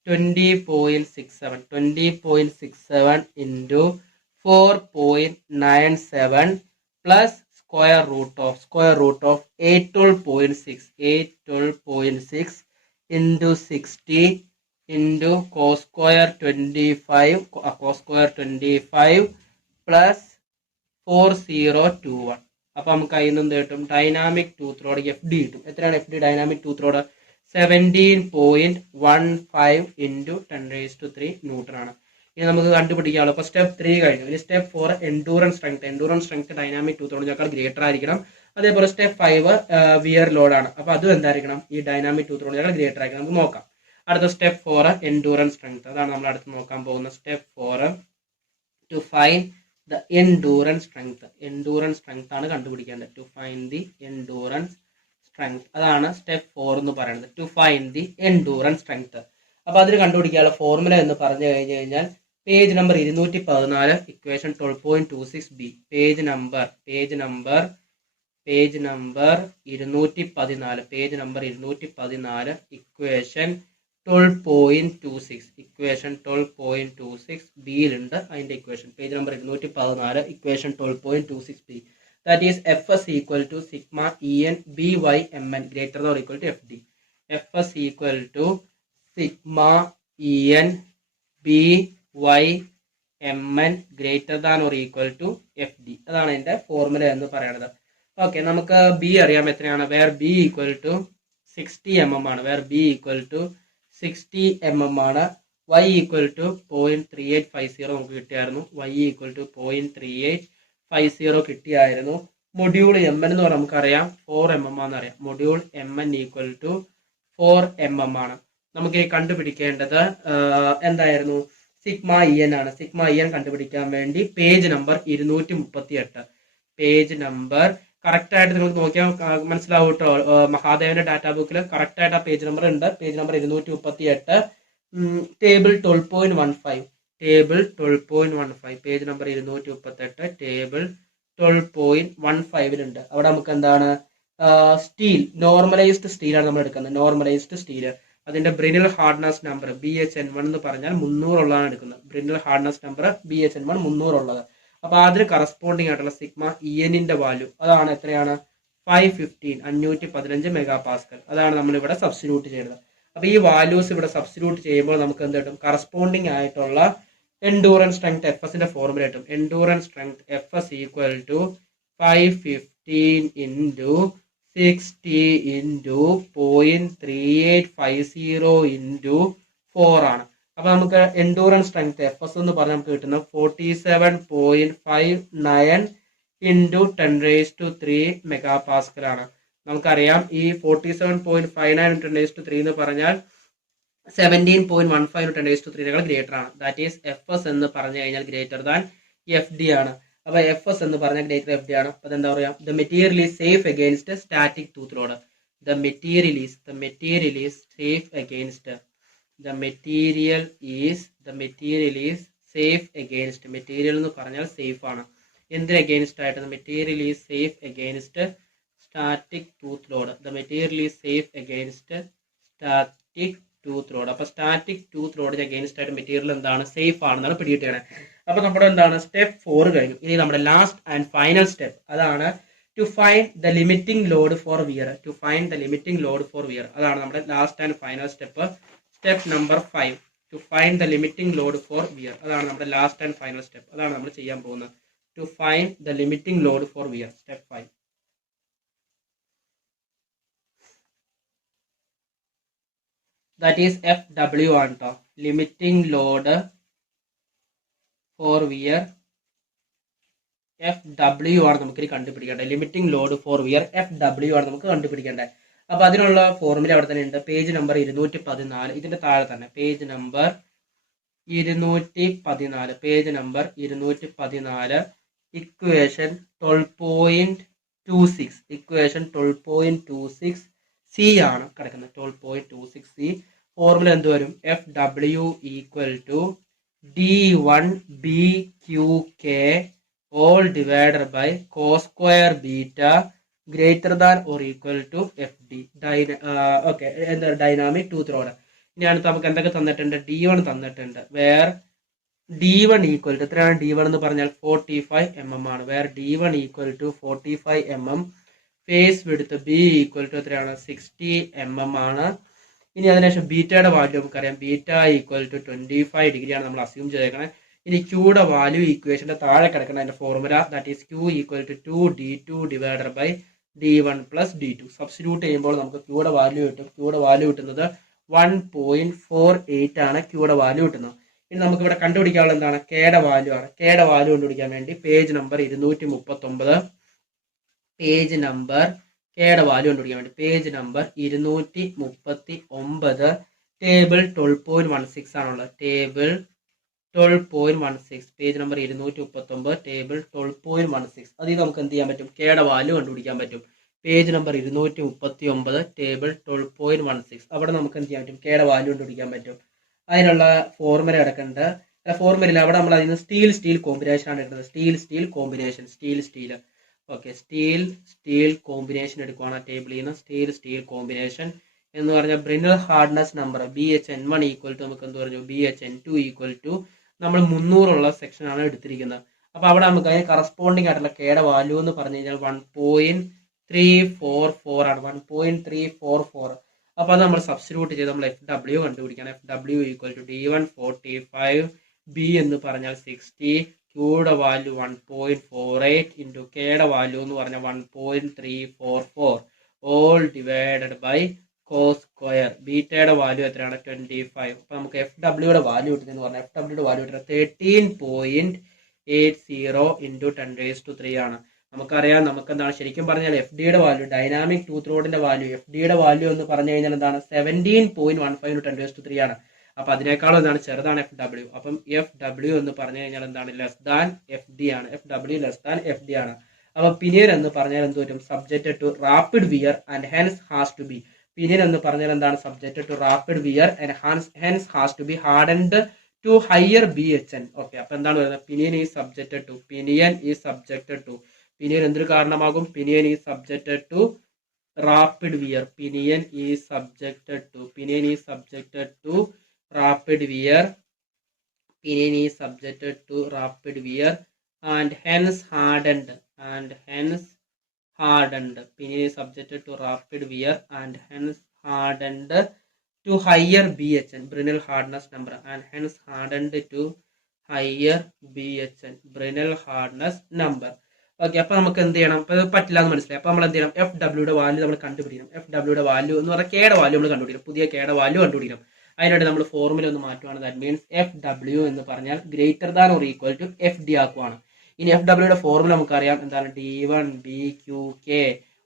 20.67 into 4.97 plus square root of 812.6 into 60 into cos square 25 plus 4021. അപ്പൊ നമുക്ക് അതിൽ നിന്ന് കിട്ടും dynamic tooth road F D കിട്ടും. എത്രയാണ് F D dynamic tooth road? 17.15 ഇൻറ്റു 10⁻³ ന്യൂട്ടൺ ആണ്. ഇനി നമുക്ക് കണ്ടുപിടിക്കാമല്ലോ. അപ്പൊ സ്റ്റെപ്പ് 3 കഴിഞ്ഞു. ഇനി step 4 endurance strength dynamic tooth റോഡിനേക്കാൾ ഗ്രേറ്റർ ആയിരിക്കണം. അതേപോലെ സ്റ്റെപ്പ് 5 വിയർ ലോഡ് ആണ്. അപ്പൊ അതും എന്തായിരിക്കണം? ഈ ഡൈനാമിക് ടൂത്ത് റോഡിനേക്കാൾ ഗ്രേറ്റർ ആയിരിക്കണം. നമുക്ക് നോക്കാം. അടുത്ത സ്റ്റെപ്പ് 4 എൻഡൂറൻസ് സ്ട്രെങ്ത്. അതാണ് നമ്മൾ അടുത്ത് നോക്കാൻ പോകുന്ന step 4 to find the endurance strength ആണ് കണ്ടുപിടിക്കേണ്ടത്. To find the endurance strength അതാണ് സ്റ്റെപ്പ് 4 എന്ന് പറയുന്നത്. To find the endurance strength. അപ്പൊ അതിന് കണ്ടുപിടിക്കാനുള്ള ഫോർമുല എന്ന് പറഞ്ഞു കഴിഞ്ഞാൽ page number 214 equation 12.26 B. Page number 214 equation 12.26 ബിയിലുണ്ട് അതിന്റെ equation. Page number 214 equation 12.26 B. That is Fs equal to sigma En by Mn greater than or equal to Fd. Fs equal to sigma En by Mn greater than or equal to Fd. അതാണ് അതിന്റെ formula എന്ന് പറയുന്നത്. Okay, നമുക്ക് B അറിയാം എത്രയാണ്. Where B equal to 60 mm ആണ്. y equal to 0.3850 നമുക്ക് കിട്ടിയായിരുന്നു. y ഈക്വൽ ടു 0.3850 കിട്ടിയായിരുന്നു. മൊഡ്യൂൾ എം എൻ എന്ന് പറഞ്ഞാൽ നമുക്കറിയാം 4 mm ആണെന്നറിയാം. Module M N equal to 4 mm ആണ്. നമുക്ക് കണ്ടുപിടിക്കേണ്ടത് എന്തായിരുന്നു? സിഗ്മ ഇ എൻ ആണ്. സിഗ്മ ഇ എൻ കണ്ടുപിടിക്കാൻ വേണ്ടി പേജ് നമ്പർ 238 കറക്റ്റ് ആയിട്ട് നിങ്ങൾക്ക് നോക്കിയാൽ മനസ്സിലാവും കേട്ടോ. മഹാദേവന്റെ ഡാറ്റാ ബുക്കിൽ കറക്റ്റ് ആയിട്ട് ആ പേജ് നമ്പർ ഉണ്ട്. Page number 238, table 12.15, table 12.15, page number 238, table 12.15 അവിടെ നമുക്ക് എന്താണ് സ്റ്റീൽ, നോർമലൈസ്ഡ് സ്റ്റീലാണ് നമ്മൾ എടുക്കുന്നത്. നോർമലൈസ്ഡ് സ്റ്റീൽ അതിന്റെ ബ്രിനിൽ ഹാർഡ്നസ് നമ്പർ BHN1 എന്ന് പറഞ്ഞാൽ 300 ഉള്ളതാണ് എടുക്കുന്നത്. ബ്രിനിൽ ഹാർഡ്നസ് നമ്പർ BHN1 300 ഉള്ളത്. അപ്പൊ അതിന് കറസ്പോണ്ടിങ് ആയിട്ടുള്ള സിഗ്മ ENന്റെ വാല്യൂ അതാണ് എത്രയാണ് 515 മെഗാ പാസ്കൽ. അതാണ് നമ്മൾ ഇവിടെ സബ്സ്റ്റിറ്റ്യൂട്ട് ചെയ്യുന്നത്. അപ്പൊ ഈ വാല്യൂസ് ഇവിടെ സബ്സ്റ്റിറ്റ്യൂട്ട് ചെയ്യുമ്പോൾ നമുക്ക് എന്ത് കിട്ടും? കറസ്പോണ്ടിങ് ആയിട്ടുള്ള എൻഡൂറൻസ് സ്ട്രെങ്ത് FSന്റെ ഫോർമുല കിട്ടും. Endurance strength FS equal to 515 into 60 into 0.3850 into 4 ആണ്. അപ്പൊ നമുക്ക് എൻഡൂറൻസ് സ്ട്രെങ്ത് FS എന്ന് പറഞ്ഞാൽ നമുക്ക് കിട്ടുന്നത് 47.59 ഇൻറ്റു 10⁻³ മെഗാ പാസ്കൽ ആണ്. നമുക്കറിയാം ഈ 47.59 ഇൻറ്റു 10⁻³ എന്ന് പറഞ്ഞാൽ 17.15 ഇൻറ്റു 10⁻³ ഗ്രേറ്റർ ആണ്. ദാറ്റ് ഈസ് FS എന്ന് പറഞ്ഞു കഴിഞ്ഞാൽ ഗ്രേറ്റർ ദാൻ FD ആണ്. അപ്പൊ FS എന്ന് പറഞ്ഞാൽ ഗ്രേറ്റർ FD ആണ്. അപ്പൊ എന്താ പറയാ? The material is safe against static tooth load. The material is safe against. Material എന്ന് പറഞ്ഞാൽ സേഫ് ആണ്. എന്തിന് അഗെയിൻസ്റ്റ് ആയിട്ട്? Material is safe against static tooth load. The material is safe against static tooth load. അപ്പൊ static tooth ലോഡിന് against ആയിട്ട് material എന്താണ്? Safe ആണെന്നാണ് പിടികിട്ടുകയാണ്. അപ്പൊ നമ്മുടെ എന്താണ് സ്റ്റെപ്പ് 4 കഴിഞ്ഞു. ഇനി നമ്മുടെ ലാസ്റ്റ് ആൻഡ് ഫൈനൽ സ്റ്റെപ്പ് അതാണ് to find the limiting load for wear. അതാണ് നമ്മുടെ last and final step. Step number 5 to find the limiting load for wear. അതാണ് നമ്മുടെ ലാസ്റ്റ് ആൻഡ് ഫൈനൽ സ്റ്റെപ്പ്. അതാണ് നമ്മൾ ചെയ്യാൻ പോകുന്നത്. To find the limiting load for wear. Step 5. That is FW ആണ് കേട്ടോ. Limiting load for wear FW ആണ് നമുക്ക് കണ്ടുപിടിക്കേണ്ടത്. Limiting load for wear FW ആണ് നമുക്ക് കണ്ടുപിടിക്കേണ്ടത്. അപ്പൊ അതിനുള്ള ഫോർമുല അവിടെ തന്നെ ഉണ്ട്. പേജ് നമ്പർ 214, ഇതിന്റെ താഴെ തന്നെ പേജ് നമ്പർ 214, ഇക്വേഷൻ 12.26 C ആണ് കിടക്കുന്നത്. 12.26 C. ഫോർമുല എന്ത് വരും? FW equal to D1BQK all divided by cos square beta greater than or equal to FD. Dynamic tooth load. ഇനി അടുത്ത് നമുക്ക് എന്തൊക്കെ തന്നിട്ടുണ്ട്? D1 തന്നിട്ടുണ്ട്. വേർ D1 ഈക്വൽ ടു എത്രയാണ്? D1 എന്ന് പറഞ്ഞാൽ 45 mm ആണ്. Where D1 equal to 45 mm. Face width B equal to എത്രയാണ്? 60 mm ആണ്. ഇനി അതിനുശേഷം ബീറ്റയുടെ വാല്യൂ നമുക്കറിയാം. ബീറ്റ ഈക്വൽ ടു 25 ഡിഗ്രി ആണ് നമ്മൾ അസ്യൂം ചെയ്തേക്കണേ. ഇനി ക്യൂയുടെ വാല്യൂ ഇക്വേഷന്റെ താഴെ കിടക്കുന്ന അതിന്റെ formula that is Q equal to 2D2 divided by D1 plus D2. Substitute ചെയ്യുമ്പോൾ നമുക്ക് ക്യൂയുടെ വാല്യൂ കിട്ടും. ക്യൂയുടെ വാല്യൂ കിട്ടുന്നത് 1.48 ആണ് ക്യൂയുടെ വാല്യൂ കിട്ടുന്നത്. ഇനി നമുക്ക് ഇവിടെ കണ്ടുപിടിക്കാനുള്ള എന്താണ്? കെയുടെ വാല്യൂ ആണ്. കെയുടെ വാല്യൂ കണ്ടുപിടിക്കാൻ വേണ്ടി പേജ് നമ്പർ 239, കെയുടെ വാല്യൂ കണ്ടുപിടിക്കാൻ വേണ്ടി പേജ് നമ്പർ 239, ടേബിൾ 12.16 ആണുള്ളത്. Table 12.16, page number 239, table 12.16. അതിൽ നമുക്ക് എന്ത് ചെയ്യാൻ പറ്റും? കെയുടെ വാല്യൂ കണ്ടുപിടിക്കാൻ പറ്റും. Page number 239, table 12.16. അവിടെ നമുക്ക് എന്ത് ചെയ്യാൻ പറ്റും? കെയുടെ വാല്യൂ കണ്ടുപിടിക്കാൻ പറ്റും. അതിനുള്ള ഫോർമുല കിടക്കുന്നുണ്ട്. ഫോർമുല അവിടെ നമ്മൾ അതിന് സ്റ്റീൽ കോമ്പിനേഷൻ ആണ് എടുക്കുന്നത്. Steel combination. Okay, steel combination എടുക്കുവാണ് ടേബിളിൽ നിന്ന്. സ്റ്റീൽ കോമ്പിനേഷൻ എന്ന് പറഞ്ഞാൽ Brinell hardness number BHN1 equal to നമുക്ക് എന്ത് പറഞ്ഞു? BHN2 ഈക്വൽ ടു നമ്മൾ 300 ഉള്ള സെക്ഷൻ ആണ് എടുത്തിരിക്കുന്നത്. അപ്പൊ അവിടെ നമുക്ക് അതിന് കറസ്പോണ്ടിങ് ആയിട്ടുള്ള കെയുടെ വാല്യൂ എന്ന് പറഞ്ഞു കഴിഞ്ഞാൽ 1.344 ആണ്. 1.344. അപ്പൊ അത് നമ്മൾ സബ്സ്റ്റിറ്റ്യൂട്ട് ചെയ്ത് നമ്മൾ FW കണ്ടുപിടിക്കണം. FW equal to D1 45, B എന്ന് പറഞ്ഞാൽ 60, ക്യൂയുടെ വാല്യൂ 1.48 ഇൻറ്റു കെയുടെ വാല്യൂ എന്ന് പറഞ്ഞാൽ 1.344 all divided by cos square. ബീറ്റയുടെ വാല്യൂ എത്രയാണ്? 25. അപ്പൊ നമുക്ക് FWയുടെ വാല്യൂ കിട്ടുന്നതെന്ന് പറഞ്ഞാൽ FWയുടെ വാല്യൂ കിട്ടുന്നത് 13.80 ഇൻറ്റു 10⁻³ ആണ്. നമുക്കറിയാം നമുക്ക് എന്താണ് ശരിക്കും പറഞ്ഞാൽ FDയുടെ വാല്യൂ, ഡൈനാമിക് ടൂത്ത് റോഡിന്റെ വാല്യൂ, FDയുടെ വാല്യൂ എന്ന് പറഞ്ഞു കഴിഞ്ഞാൽ എന്താണ്? 17.15 ഇൻറ്റു 10⁻³ ആണ്. അപ്പൊ അതിനേക്കാളും എന്താണ്? ചെറുതാണ് FW. അപ്പം FW എന്ന് പറഞ്ഞു കഴിഞ്ഞാൽ എന്താണ്? ലെസ് ദാൻ FD ആണ്. FW ലെസ് ദാൻ FD ആണ്. അപ്പൊ പിനിയൻ എന്ന് പറഞ്ഞാൽ എന്ത് വരും? Subjected to rapid wear and hence has to be. Pinion എന്ന് പറഞ്ഞാൽ എന്താണ്? Subjected to rapid wear and hence has to be hardened to higher BHN. Okay, അപ്പൊ എന്താണ് പറയുന്നത്? Pinion is subjected to, pinion is subjected to, pinion എന്തൊരു കാരണമാകും? Pinion is subjected to rapid wear. Pinion is subjected to, pinion is subjected to rapid wear, pinion is subjected to rapid wear and hence hardened, and hence hardened. Pinion is subjected to rapid wear and hence hardened to higher BHN, Brinell hardness number, and hence hardened to higher BHN, Brinell hardness number. Okay, അപ്പൊ നമുക്ക് എന്ത് ചെയ്യണം? ഇപ്പൊ പറ്റില്ല എന്ന് മനസ്സിലായി. അപ്പൊ നമ്മൾ എന്ത് ചെയ്യണം? FWയുടെ വാല്യൂ നമ്മൾ കണ്ടുപിടിക്കണം. FWയുടെ വാല്യൂ എന്ന് പറഞ്ഞാൽ കെയുടെ വാല്യൂ നമ്മൾ കണ്ടുപിടിക്കണം. പുതിയ കെയുടെ വാല്യൂ കണ്ടുപിടിക്കണം. അതിനായിട്ട് നമ്മൾ ഫോർമുല ഒന്ന് മാറ്റുവാണ്. ദാറ്റ് മീൻസ് FW എന്ന് പറഞ്ഞാൽ greater than or equal to FD ആക്കുവാണ്. ഇനി FWയുടെ ഫോർമുല നമുക്കറിയാം. എന്താണ്? D1BQK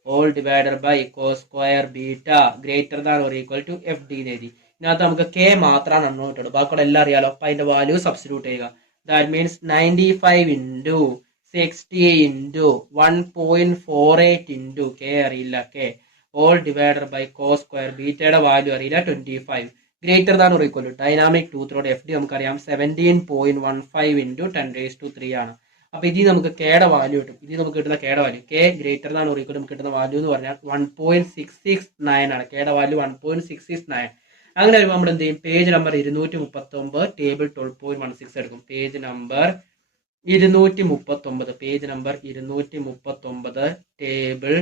all divided by cos square beta greater than or equal to FD എന്ന് എഴുതി. ഇതിനകത്ത് നമുക്ക് K മാത്രമാണ് അൺനോട്ടഡ്, ബാക്കിയുള്ള എല്ലാം അറിയാലോ. അപ്പൊ അതിന്റെ വാല്യൂ സബ്സ്റ്റിറ്റ്യൂട്ട് ചെയ്യുക. That means 95 into 60 into 1.48 into K അറിയില്ല, K all divided by cos square ബീറ്റയുടെ വാല്യൂ അറിയില്ല 25 greater than or equal to dynamic ടൂത്തിലോട് FD നമുക്കറിയാം 17.15 ഇൻറ്റു 10⁻³ ആണ്. അപ്പൊ ഇതിൽ നമുക്ക് കെയുടെ വാല്യൂ കിട്ടും. ഇതിൽ നമുക്ക് കിട്ടുന്ന കെയുടെ value K greater than or equal നമുക്ക് കിട്ടുന്ന വാല്യൂ എന്ന് പറഞ്ഞാൽ 1.669 ആണ്. കെയുടെ വാല്യൂ 1.669. അങ്ങനെ വരുമ്പോൾ നമ്മൾ എന്ത് ചെയ്യും? പേജ് നമ്പർ 239 ടേബിൾ 12.16 എടുക്കും. Page number 239, page number 239 table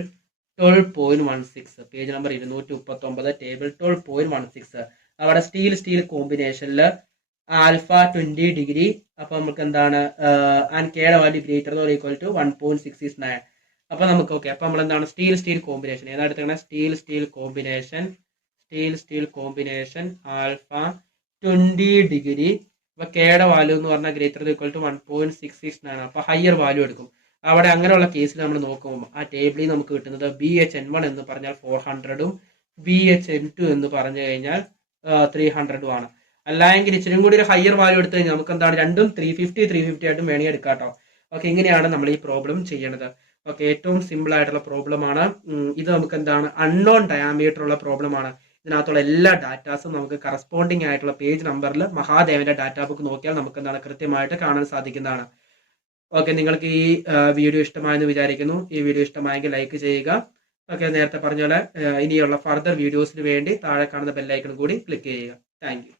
12.16, page number 239 table 12.16. അവിടെ സ്റ്റീൽ കോമ്പിനേഷനിൽ ആൽഫ 20 ഡിഗ്രി. അപ്പൊ നമുക്ക് എന്താണ്? ആൻഡ് കെയുടെ value greater or equal to 1.669. അപ്പൊ നമുക്ക് ഓക്കെ, അപ്പൊ നമ്മൾ എന്താണ്? സ്റ്റീൽ കോമ്പിനേഷൻ ഏതാ എടുത്തത്? Steel combination alpha 20 degree. അപ്പൊ കെയുടെ വാല്യൂ എന്ന് പറഞ്ഞാൽ ഗ്രേറ്റർ ഈക്വൽ ടു 1.669. അപ്പൊ ഹയർ വാല്യൂ എടുക്കും. അവിടെ അങ്ങനെയുള്ള കേസിൽ നമ്മൾ നോക്കുമ്പോൾ ആ ടേബിളിൽ നമുക്ക് കിട്ടുന്നത് BHN1 എന്ന് പറഞ്ഞാൽ 400ഉം BHN2 എന്ന് പറഞ്ഞു കഴിഞ്ഞാൽ 300ഉം ആണ്. അല്ലെങ്കിൽ ഇച്ചിരി കൂടി ഒരു ഹയർ വാല്യൂ എടുത്തു കഴിഞ്ഞാൽ നമുക്ക് എന്താണ്? രണ്ടും 350 ആയിട്ടും വേണമെങ്കിൽ എടുക്കാം കേട്ടോ. ഓക്കെ, ഇങ്ങനെയാണ് നമ്മൾ ഈ പ്രോബ്ലം ചെയ്യണത്. ഓക്കെ, ഏറ്റവും സിമ്പിൾ ആയിട്ടുള്ള പ്രോബ്ലം ആണ് ഇത്. നമുക്ക് എന്താണ്? അൺനോൺ ഡയാമീറ്റർ ഉള്ള പ്രോബ്ലം ആണ്. ഇതിനകത്തുള്ള എല്ലാ ഡാറ്റാസും നമുക്ക് കറസ്പോണ്ടിങ് ആയിട്ടുള്ള പേജ് നമ്പറിൽ മഹാദേവന്റെ ഡാറ്റാ ബുക്ക് നോക്കിയാൽ നമുക്ക് എന്താണ്? കൃത്യമായിട്ട് കാണാൻ സാധിക്കുന്നതാണ്. ഓക്കെ, നിങ്ങൾക്ക് ഈ വീഡിയോ ഇഷ്ടമായെന്ന് വിചാരിക്കുന്നു. ഈ വീഡിയോ ഇഷ്ടമായെങ്കിൽ ലൈക്ക് ചെയ്യുക. ഓക്കെ, നേരത്തെ പറഞ്ഞ പോലെ ഇനിയുള്ള ഫർദർ വീഡിയോസിന് വേണ്ടി താഴെ കാണുന്ന ബെല്ലൈക്കൺ കൂടി ക്ലിക്ക് ചെയ്യുക. Thank you.